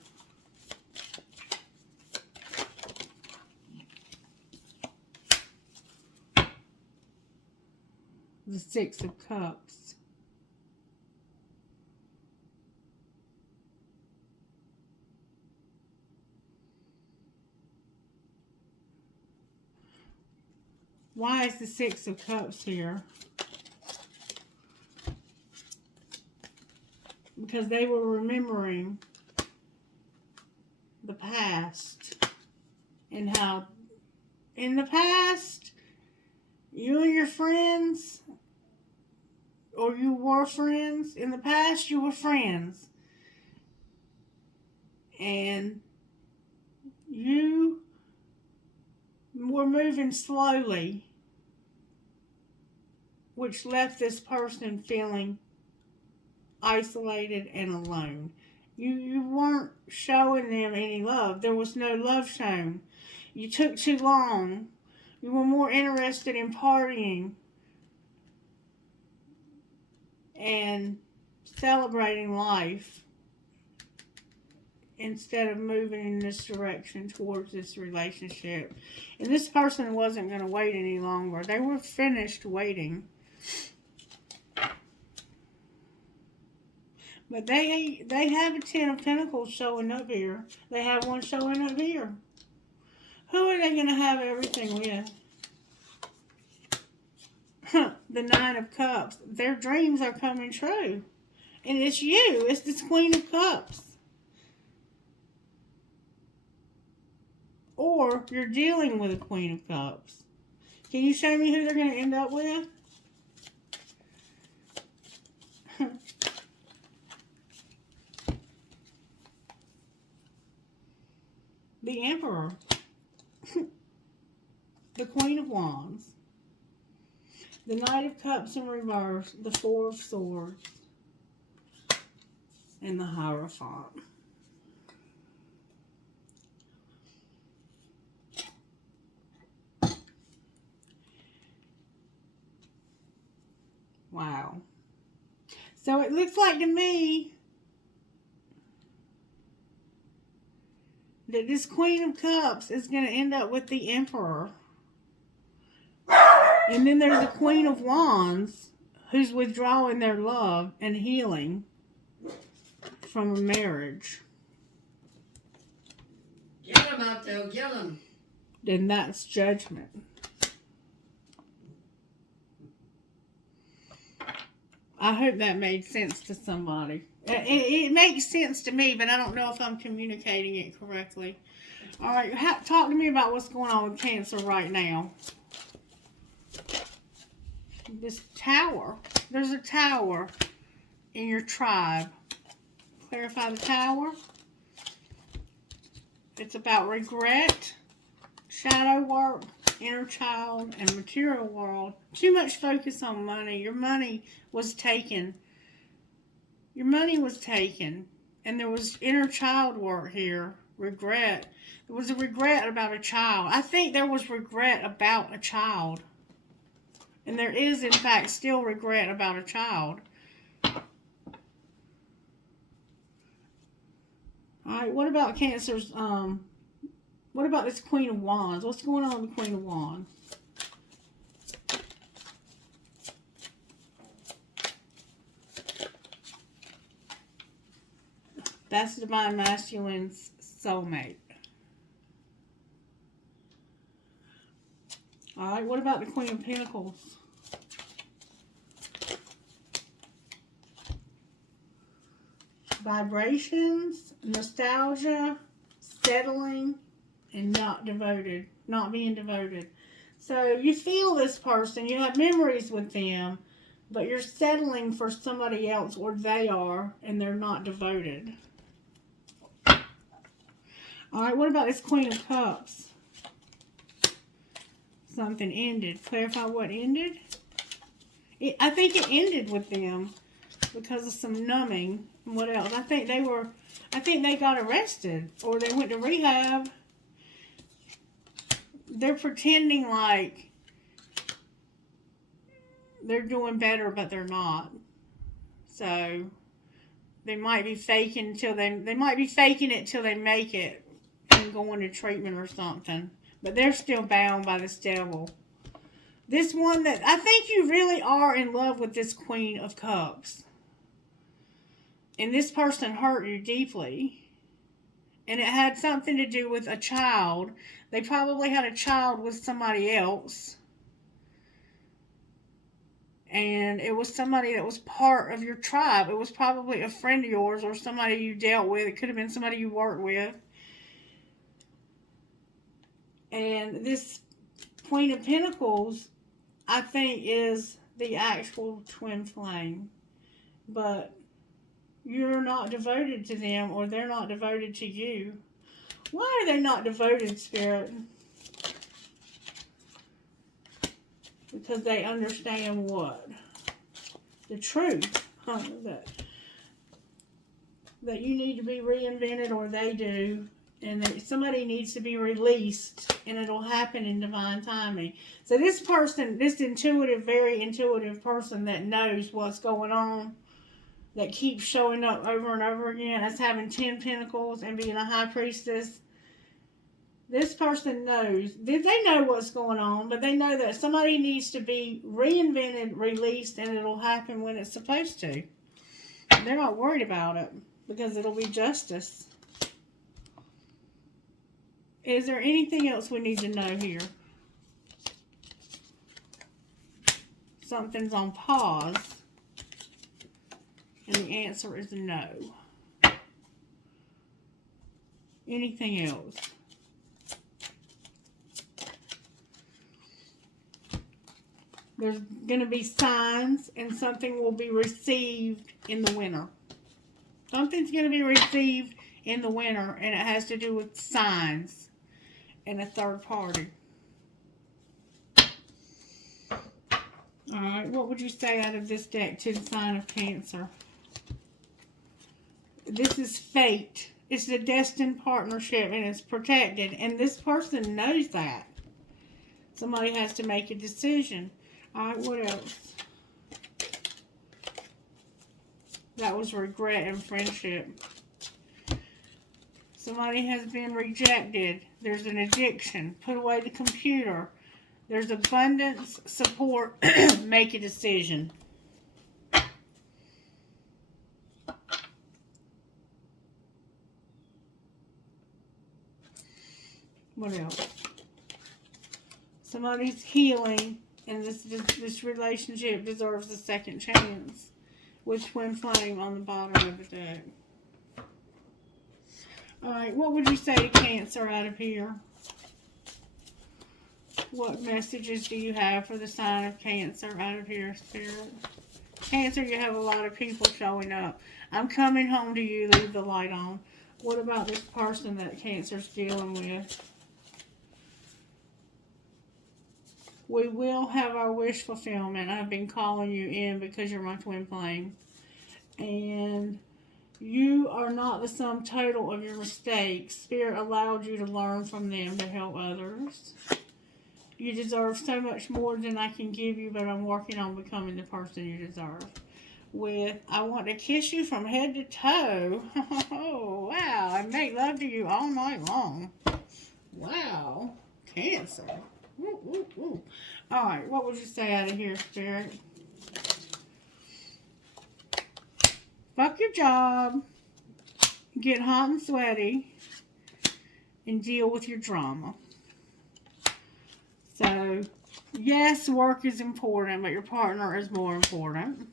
the Six of Cups. Why is the Six of Cups here? Because they were remembering the past and how in the past you and your friends, or you were friends, in the past you were friends, and you were moving slowly, which left this person feeling isolated and alone. You weren't showing them any love. There was no love shown. You took too long. You were more interested in partying and celebrating life instead of moving in this direction towards this relationship. And this person wasn't going to wait any longer. They were finished waiting. But they have a Ten of Pentacles showing up here. They have one showing up here. Who are they going to have everything with? The Nine of Cups. Their dreams are coming true. And it's you. It's this Queen of Cups. Or you're dealing with a Queen of Cups. Can you show me who they're going to end up with? The Emperor. The Queen of Wands. The Knight of Cups in reverse. The Four of Swords. And the Hierophant. Wow. So it looks like to me that this Queen of Cups is going to end up with the Emperor. And then there's the Queen of Wands who's withdrawing their love and healing from a marriage. Get him out there, get him. Then that's Judgment. I hope that made sense to somebody. It makes sense to me, but I don't know if I'm communicating it correctly. All right, talk to me about what's going on with Cancer right now. This tower. There's a tower in your tribe. Clarify the tower. It's about regret, shadow work, inner child, and material world. Too much focus on money. Your money was taken. Your money was taken. And there was inner child work here. Regret. There was a regret about a child. I think there was regret about a child. And there is, in fact, still regret about a child. Alright, what about Cancer's, what about this Queen of Wands? What's going on with the Queen of Wands? That's Divine Masculine's soulmate. Alright, what about the Queen of Pentacles? Vibrations, nostalgia, settling, and not being devoted. So you feel this person, you have memories with them, but you're settling for somebody else, or they are, and they're not devoted. Alright, what about this Queen of Cups? Something ended. Clarify what ended? I think it ended with them because of some numbing. And what else? I think they got arrested, or they went to rehab. They're pretending like they're doing better, but they're not. So they might be faking till they might be faking it till they make it and go into treatment or something. But they're still bound by this devil. This one that I think you really are in love with, this Queen of Cups. And this person hurt you deeply. And it had something to do with a child. They probably had a child with somebody else. And it was somebody that was part of your tribe. It was probably a friend of yours or somebody you dealt with. It could have been somebody you worked with. And this Queen of Pentacles, I think, is the actual twin flame. But you're not devoted to them, or they're not devoted to you. Why are they not devoted, Spirit? Because they understand what? The truth. That you need to be reinvented, or they do. And that somebody needs to be released, and it'll happen in divine timing. So this person, this intuitive, very intuitive person that knows what's going on, that keeps showing up over and over again as having 10 pentacles and being a high priestess. This person knows, they know what's going on, but they know that somebody needs to be reinvented, released, and it'll happen when it's supposed to. They're not worried about it because it'll be justice. Is there anything else we need to know here? Something's on pause. And the answer is no. Anything else? There's going to be signs, and something will be received in the winter. Something's going to be received in the winter, and it has to do with signs and a third party. Alright, what would you say out of this deck to the sign of Cancer? This is fate. It's the destined partnership, and it's protected. And this person knows that. Somebody has to make a decision. Alright, what else? That was regret and friendship. Somebody has been rejected. There's an addiction. Put away the computer. There's abundance, support, make a decision. What else? Somebody's healing, and this relationship deserves a second chance. With twin flame on the bottom of the deck. Alright, what would you say to Cancer out of here? What messages do you have for the sign of Cancer out of here, Spirit? Cancer, you have a lot of people showing up. I'm coming home to you, leave the light on. What about this person that Cancer's dealing with? We will have our wish fulfillment. I've been calling you in because you're my twin flame. And you are not the sum total of your mistakes. Spirit allowed you to learn from them to help others. You deserve so much more than I can give you, but I'm working on becoming the person you deserve. With, I want to kiss you from head to toe. Oh, wow. I make love to you all night long. Wow. Cancer. Ooh, ooh, ooh. Alright, what would you say out of here, Spirit? Fuck your job. Get hot and sweaty. And deal with your drama. So, yes, work is important, but your partner is more important.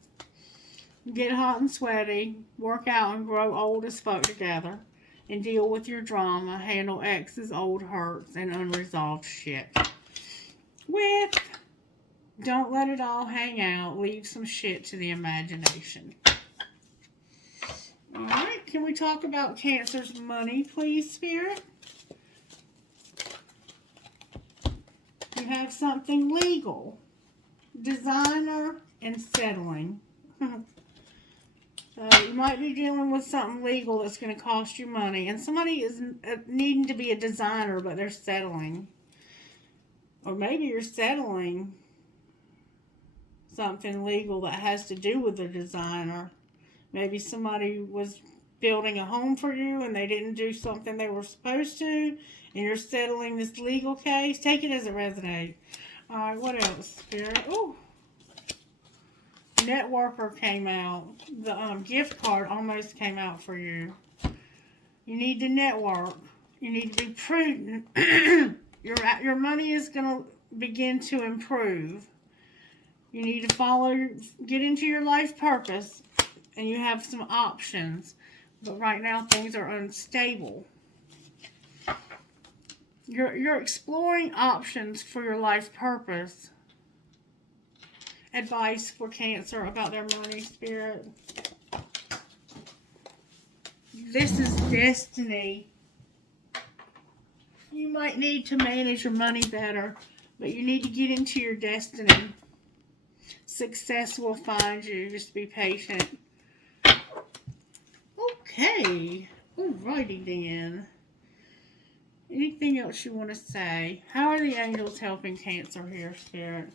Get hot and sweaty. Work out and grow old as fuck together. And deal with your drama. Handle exes, old hurts, and unresolved shit. With, don't let it all hang out. Leave some shit to the imagination. Alright, can we talk about Cancer's money, please, Spirit? You have something legal. Designer and settling. So you might be dealing with something legal that's going to cost you money. And somebody is needing to be a designer, but they're settling. Or maybe you're settling something legal that has to do with the designer. Maybe somebody was building a home for you and they didn't do something they were supposed to. And you're settling this legal case. Take it as it resonates. Alright, what else, Spirit? Ooh. Networker came out. The gift card almost came out for you. You need to network. You need to be prudent. Your money is going to begin to improve. You need to get into your life purpose, and you have some options. But right now, things are unstable. You're exploring options for your life purpose. Advice for Cancer about their money, Spirit. This is destiny. You might need to manage your money better, but you need to get into your destiny. Success will find you. Just be patient. Okay. Alrighty then. Anything else you want to say? How are the angels helping Cancer here, Spirit?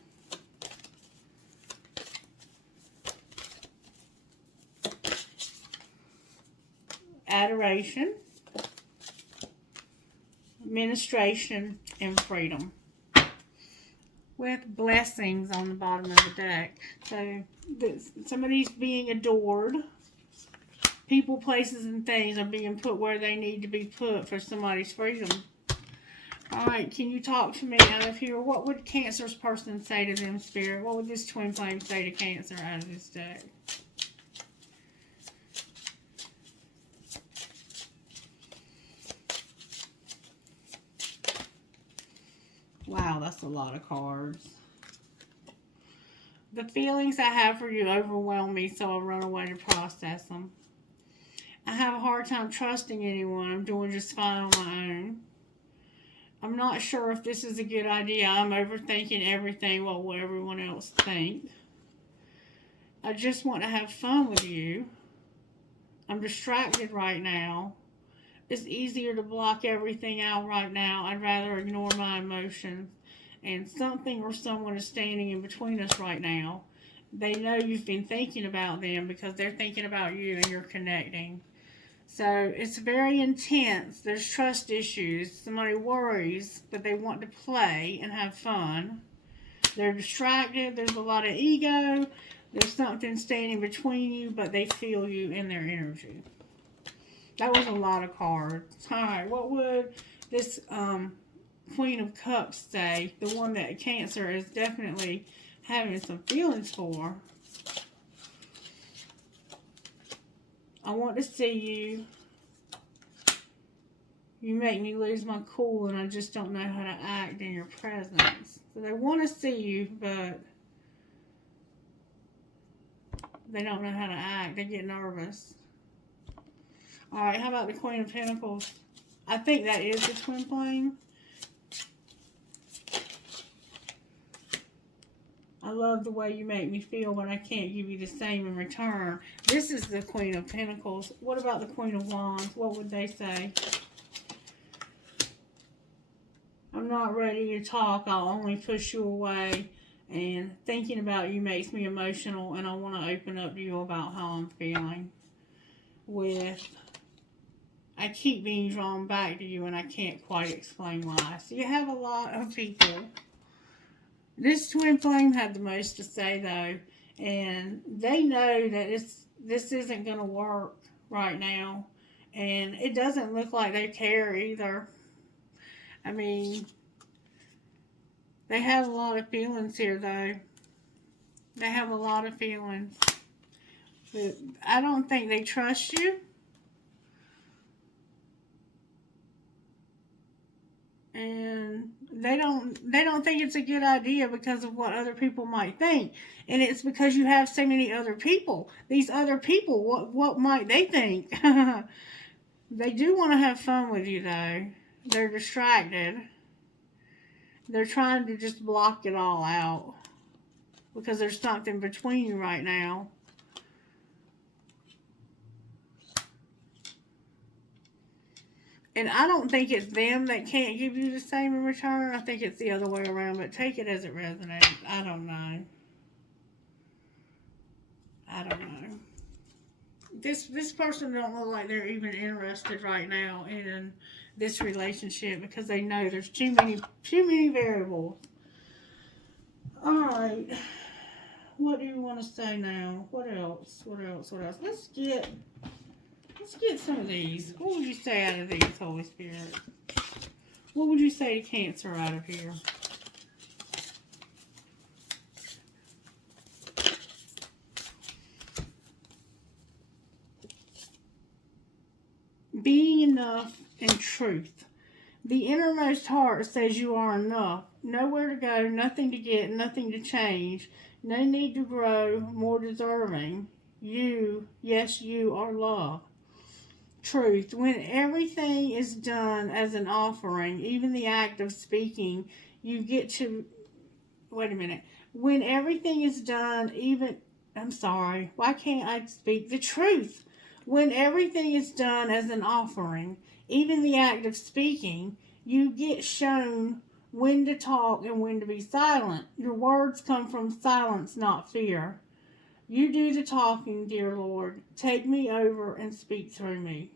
Adoration, administration, and freedom. With blessings on the bottom of the deck. So somebody's being adored. People, places, and things are being put where they need to be put for somebody's freedom. Alright, can you talk to me out of here? What would Cancer's person say to them, Spirit? What would this twin flame say to Cancer out of this deck? Wow, that's a lot of cards. The feelings I have for you overwhelm me, so I run away to process them. I have a hard time trusting anyone. I'm doing just fine on my own. I'm not sure if this is a good idea. I'm overthinking everything. What will everyone else think? I just want to have fun with you. I'm distracted right now. It's easier to block everything out right now. I'd rather ignore my emotions. And something or someone is standing in between us right now. They know you've been thinking about them because they're thinking about you and you're connecting. So it's very intense. There's trust issues. Somebody worries, but they want to play and have fun. They're distracted. There's a lot of ego. There's something standing between you, but they feel you in their energy. That was a lot of cards. Alright, what would this Queen of Cups say? The one that Cancer is definitely having some feelings for. I want to see you. You make me lose my cool and I just don't know how to act in your presence. So they want to see you, but they don't know how to act. They get nervous. Alright, how about the Queen of Pentacles? I think that is the twin flame. I love the way you make me feel, but I can't give you the same in return. This is the Queen of Pentacles. What about the Queen of Wands? What would they say? I'm not ready to talk. I'll only push you away. And thinking about you makes me emotional, and I want to open up to you about how I'm feeling. I keep being drawn back to you, and I can't quite explain why. So you have a lot of people. This twin flame had the most to say, though, and they know that this isn't going to work right now, and it doesn't look like they care either. I mean, they have a lot of feelings here, though. They have a lot of feelings, but I don't think they trust you. And they don't think it's a good idea because of what other people might think. And it's because you have so many other people. These other people, what might they think? They do want to have fun with you, though. They're distracted. They're trying to just block it all out because there's something between you right now. And I don't think it's them that can't give you the same in return. I think it's the other way around, but take it as it resonates. I don't know. I don't know. This person don't look like they're even interested right now in this relationship because they know there's too many variables. Alright. What do you want to say now? What else? What else? What else? Let's get some of these. What would you say out of these, Holy Spirit? What would you say to Cancer out of here? Being enough and truth. The innermost heart says you are enough. Nowhere to go, nothing to get, nothing to change. No need to grow, more deserving. You, yes, you are love. Truth. When everything is done as an offering, even the act of speaking, you get to... Wait a minute. When everything is done, I'm sorry. Why can't I speak the truth? When everything is done as an offering, even the act of speaking, you get shown when to talk and when to be silent. Your words come from silence, not fear. You do the talking, dear Lord. Take me over and speak through me.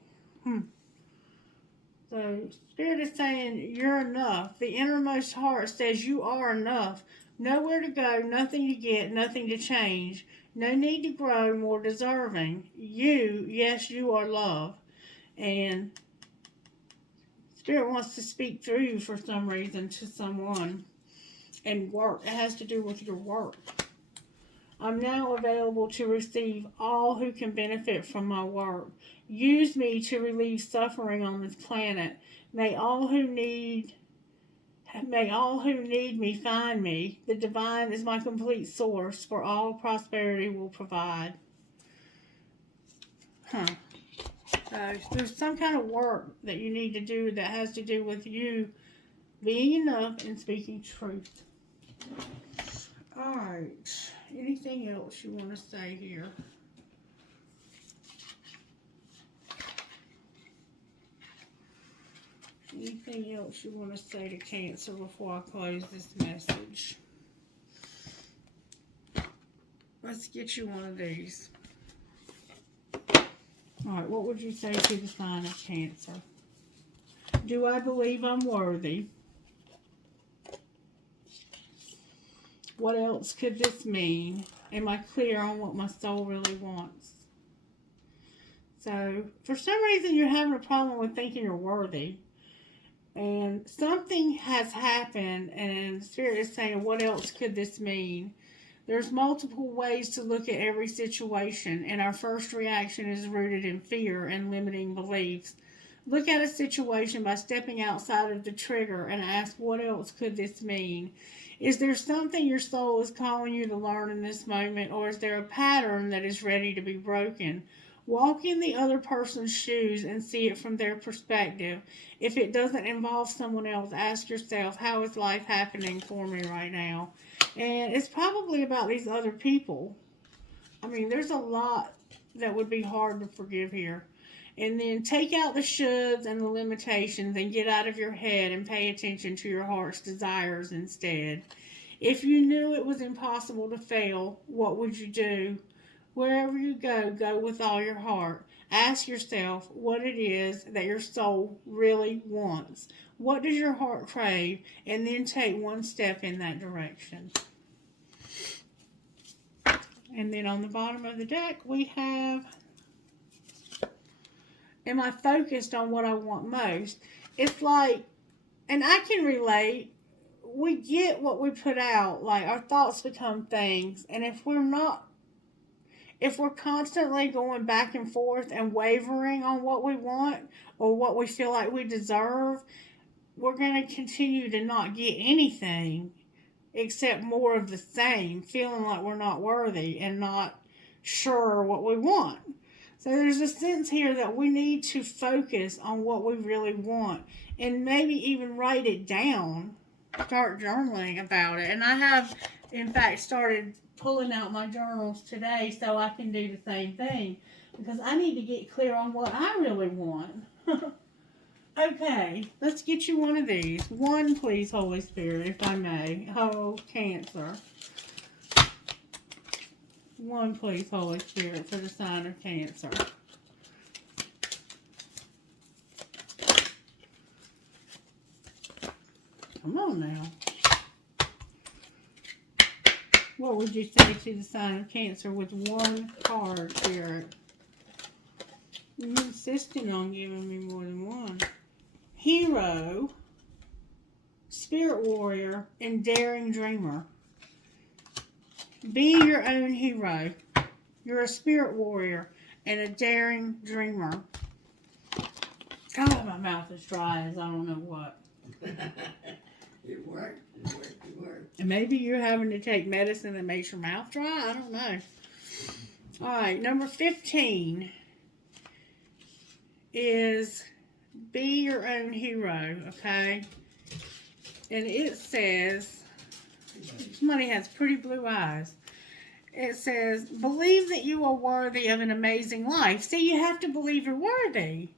So, Spirit is saying you're enough. The innermost heart says you are enough. Nowhere to go, nothing to get, nothing to change. No need to grow, more deserving. You, yes, you are love. And Spirit wants to speak through you for some reason to someone. And work. It has to do with your work. I'm now available to receive all who can benefit from my work. Use me to relieve suffering on this planet. May all who need me find me. The divine is my complete source, for all prosperity will provide. There's some kind of work that you need to do that has to do with you being enough and speaking truth. Alright. Anything else you want to say here? Anything else you want to say to Cancer before I close this message? Let's get you one of these. Alright, what would you say to the sign of Cancer? Do I believe I'm worthy? What else could this mean? Am I clear on what my soul really wants? So, for some reason you're having a problem with thinking you're worthy. And something has happened, and Spirit is saying, what else could this mean? There's multiple ways to look at every situation, and our first reaction is rooted in fear and limiting beliefs. Look at a situation by stepping outside of the trigger and ask, what else could this mean? Is there something your soul is calling you to learn in this moment, or is there a pattern that is ready to be broken? Walk in the other person's shoes and see it from their perspective. If it doesn't involve someone else, ask yourself, how is life happening for me right now? And it's probably about these other people. I mean, there's a lot that would be hard to forgive here. And then take out the shoulds and the limitations and get out of your head and pay attention to your heart's desires instead. If you knew it was impossible to fail, what would you do? Wherever you go, go with all your heart. Ask yourself what it is that your soul really wants. What does your heart crave? And then take one step in that direction. And then on the bottom of the deck, we have, am I focused on what I want most? It's like, and I can relate, we get what we put out. Like, our thoughts become things. And if we're constantly going back and forth and wavering on what we want or what we feel like we deserve, we're going to continue to not get anything except more of the same, feeling like we're not worthy and not sure what we want. So there's a sense here that we need to focus on what we really want and maybe even write it down, start journaling about it. And I have, in fact, started pulling out my journals today so I can do the same thing because I need to get clear on what I really want. Okay, let's get you one of these. One, please, Holy Spirit, if I may. Oh, Cancer. One, please, Holy Spirit, for the sign of Cancer. Come on now. What would you say to the sign of Cancer with one card, Spirit? You're insisting on giving me more than one. Hero, Spirit Warrior, and Daring Dreamer. Be your own hero. You're a Spirit Warrior and a Daring Dreamer. God, my mouth is dry as I don't know what. It worked. And maybe you're having to take medicine that makes your mouth dry. I don't know. All right, number 15 is be your own hero, okay? And it says, somebody has pretty blue eyes. It says, believe that you are worthy of an amazing life. See, you have to believe you're worthy.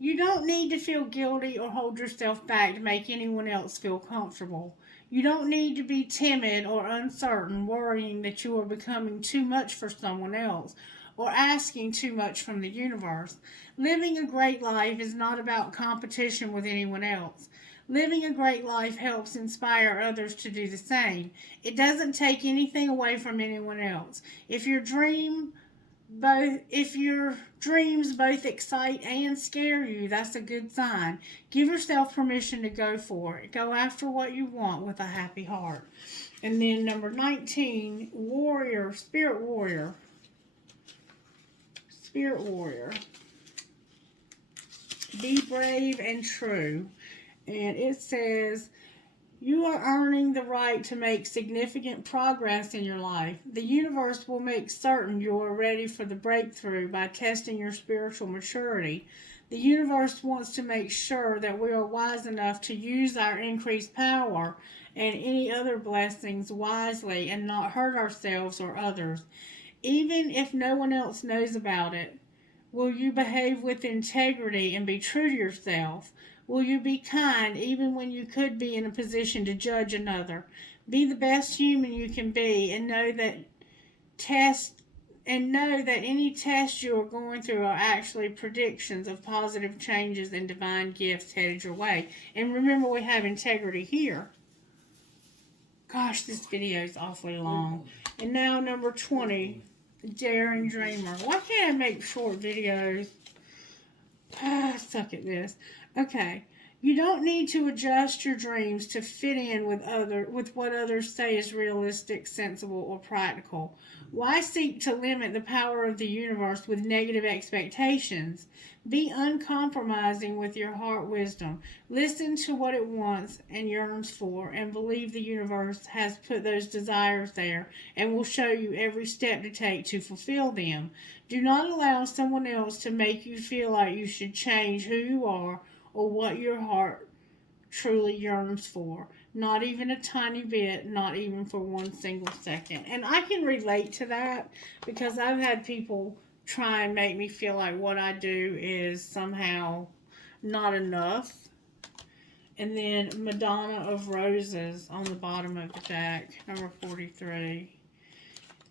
You don't need to feel guilty or hold yourself back to make anyone else feel comfortable. You don't need to be timid or uncertain, worrying that you are becoming too much for someone else or asking too much from the universe. Living a great life is not about competition with anyone else. Living a great life helps inspire others to do the same. It doesn't take anything away from anyone else. If your dreams both excite and scare you, that's a good sign. Give yourself permission to go for it. Go after what you want with a happy heart. And then number 19, Warrior, Spirit Warrior. Spirit Warrior. Be brave and true. And it says, you are earning the right to make significant progress in your life. The universe will make certain you are ready for the breakthrough by testing your spiritual maturity. The universe wants to make sure that we are wise enough to use our increased power and any other blessings wisely and not hurt ourselves or others. Even if no one else knows about it, will you behave with integrity and be true to yourself? Will you be kind even when you could be in a position to judge another? Be the best human you can be and know that any tests you are going through are actually predictions of positive changes and divine gifts headed your way. And remember, we have integrity here. Gosh, this video is awfully long. And now number 20, Daring Dreamer. Why can't I make short videos? I suck at this. Okay, you don't need to adjust your dreams to fit in with what others say is realistic, sensible, or practical. Why seek to limit the power of the universe with negative expectations? Be uncompromising with your heart wisdom. Listen to what it wants and yearns for, and believe the universe has put those desires there and will show you every step to take to fulfill them. Do not allow someone else to make you feel like you should change who you are or what your heart truly yearns for. Not even a tiny bit, not even for one single second. And I can relate to that because I've had people try and make me feel like what I do is somehow not enough. And then Madonna of Roses on the bottom of the deck, number 43.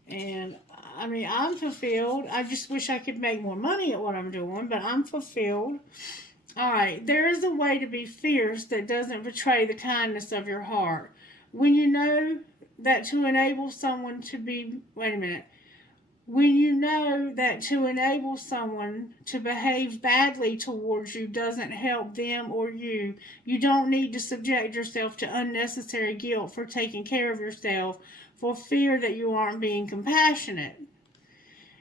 And I mean, I'm fulfilled. I just wish I could make more money at what I'm doing, but I'm fulfilled. All right, there is a way to be fierce that doesn't betray the kindness of your heart. When you know that to enable someone to be, when you know that to enable someone to behave badly towards you doesn't help them or you, you don't need to subject yourself to unnecessary guilt for taking care of yourself for fear that you aren't being compassionate.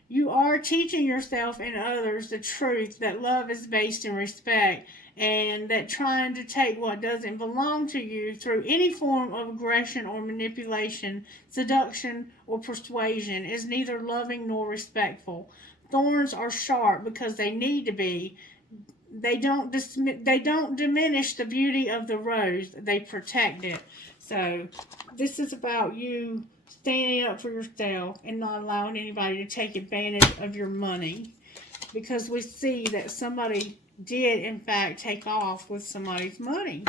You are teaching yourself and others the truth that love is based in respect and that trying to take what doesn't belong to you through any form of aggression or manipulation, seduction, or persuasion is neither loving nor respectful. Thorns are sharp because they need to be. They don't diminish the beauty of the rose. They protect it. So this is about you standing up for yourself and not allowing anybody to take advantage of your money, because we see that somebody did in fact take off with somebody's money,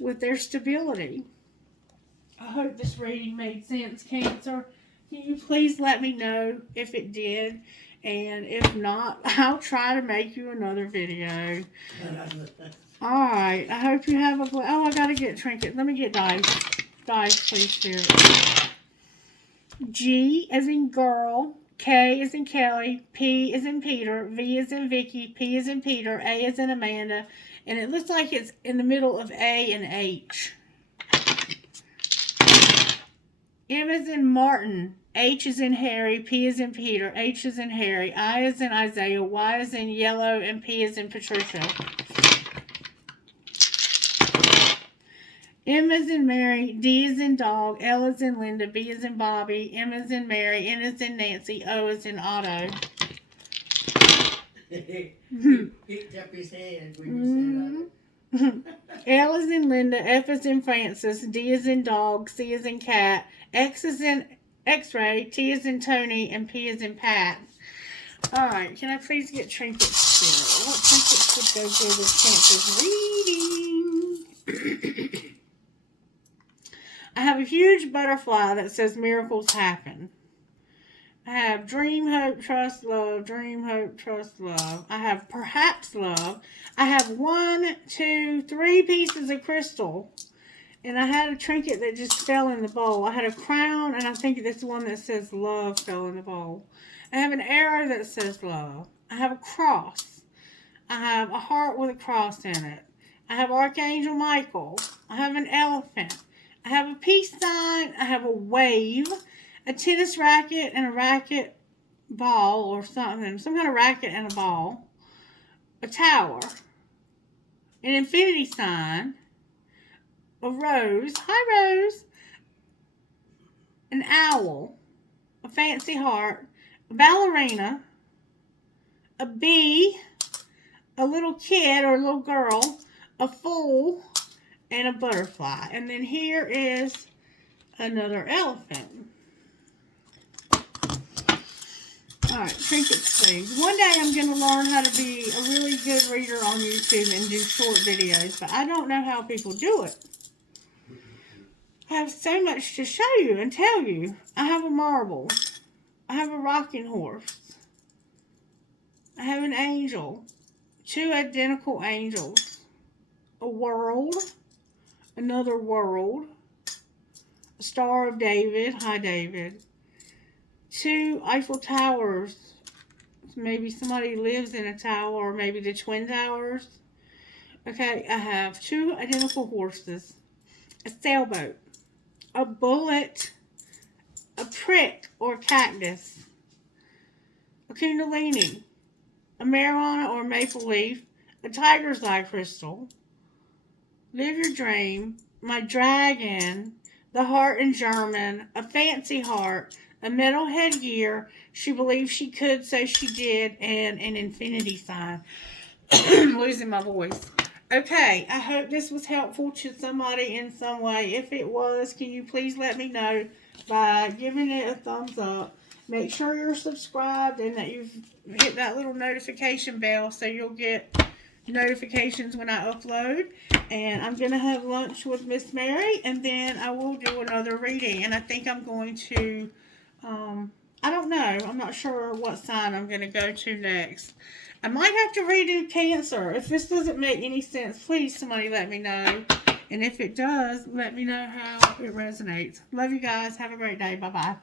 with their stability. I hope this reading made sense, Cancer. Can you please let me know if it did? And if not, I'll try to make you another video. Alright, I hope you have a... Oh, I gotta get trinket. Let me get dice. dice, please, Spirit. G as in girl, K as in Kelly, P as in Peter, V as in Vicky, P as in Peter, A as in Amanda, and it looks like it's in the middle of A and H. M as in Martin, H as in Harry, P as in Peter, H as in Harry, I as in Isaiah, Y as in Yellow, and P as in Patricia. M as in Mary, D as in Dog, L as in Linda, B as in Bobby, M as in Mary, N as in Nancy, O as in Otto. He picked up his hand when you said L as in Linda, F as in Francis, D as in Dog, C as in Cat, X as in X-ray, T as in Tony, and P as in Pat. Alright, can I please get trinkets, Spirit? What trinkets would go good with Cancer's reading? I have a huge butterfly that says miracles happen. I have dream, hope, trust, love. Dream, hope, trust, love. I have perhaps love. I have 1, 2, 3 pieces of crystal. And I had a trinket that just fell in the bowl. I had a crown, and I think this one that says love fell in the bowl. I have an arrow that says love. I have a cross. I have a heart with a cross in it. I have Archangel Michael. I have an elephant. I have a peace sign. I have a wave, a tennis racket, and a racket ball or something. Some kind of racket and a ball. A tower. An infinity sign. A rose. Hi, Rose. An owl. A fancy heart. A ballerina. A bee. A little kid or a little girl. A fool. And a butterfly. And then here is another elephant. Alright, trinkets, please. One day I'm going to learn how to be a really good reader on YouTube and do short videos, but I don't know how people do it. I have so much to show you and tell you. I have a marble. I have a rocking horse. I have an angel. 2 identical angels. A world. Another world. A Star of David. Hi, David. 2 Eiffel Towers. Maybe somebody lives in a tower, or maybe the Twin Towers. Okay, I have 2 identical horses. A sailboat. A bullet. A prick or cactus. A kundalini. A marijuana or maple leaf. A tiger's eye crystal. Live your dream. My dragon. The heart in German. A fancy heart. A metal headgear. She believed she could, so she did. And an infinity sign. I'm losing my voice. Okay, I hope this was helpful to somebody in some way. If it was, can you please let me know by giving it a thumbs up. Make sure you're subscribed and that you've hit that little notification bell so you'll get notifications when I upload. And I'm going to have lunch with Miss Mary, and then I will do another reading. And I think I'm going to, I don't know. I'm not sure what sign I'm going to go to next. I might have to redo Cancer. If this doesn't make any sense, please somebody let me know. And if it does, let me know how it resonates. Love you guys. Have a great day. Bye-bye.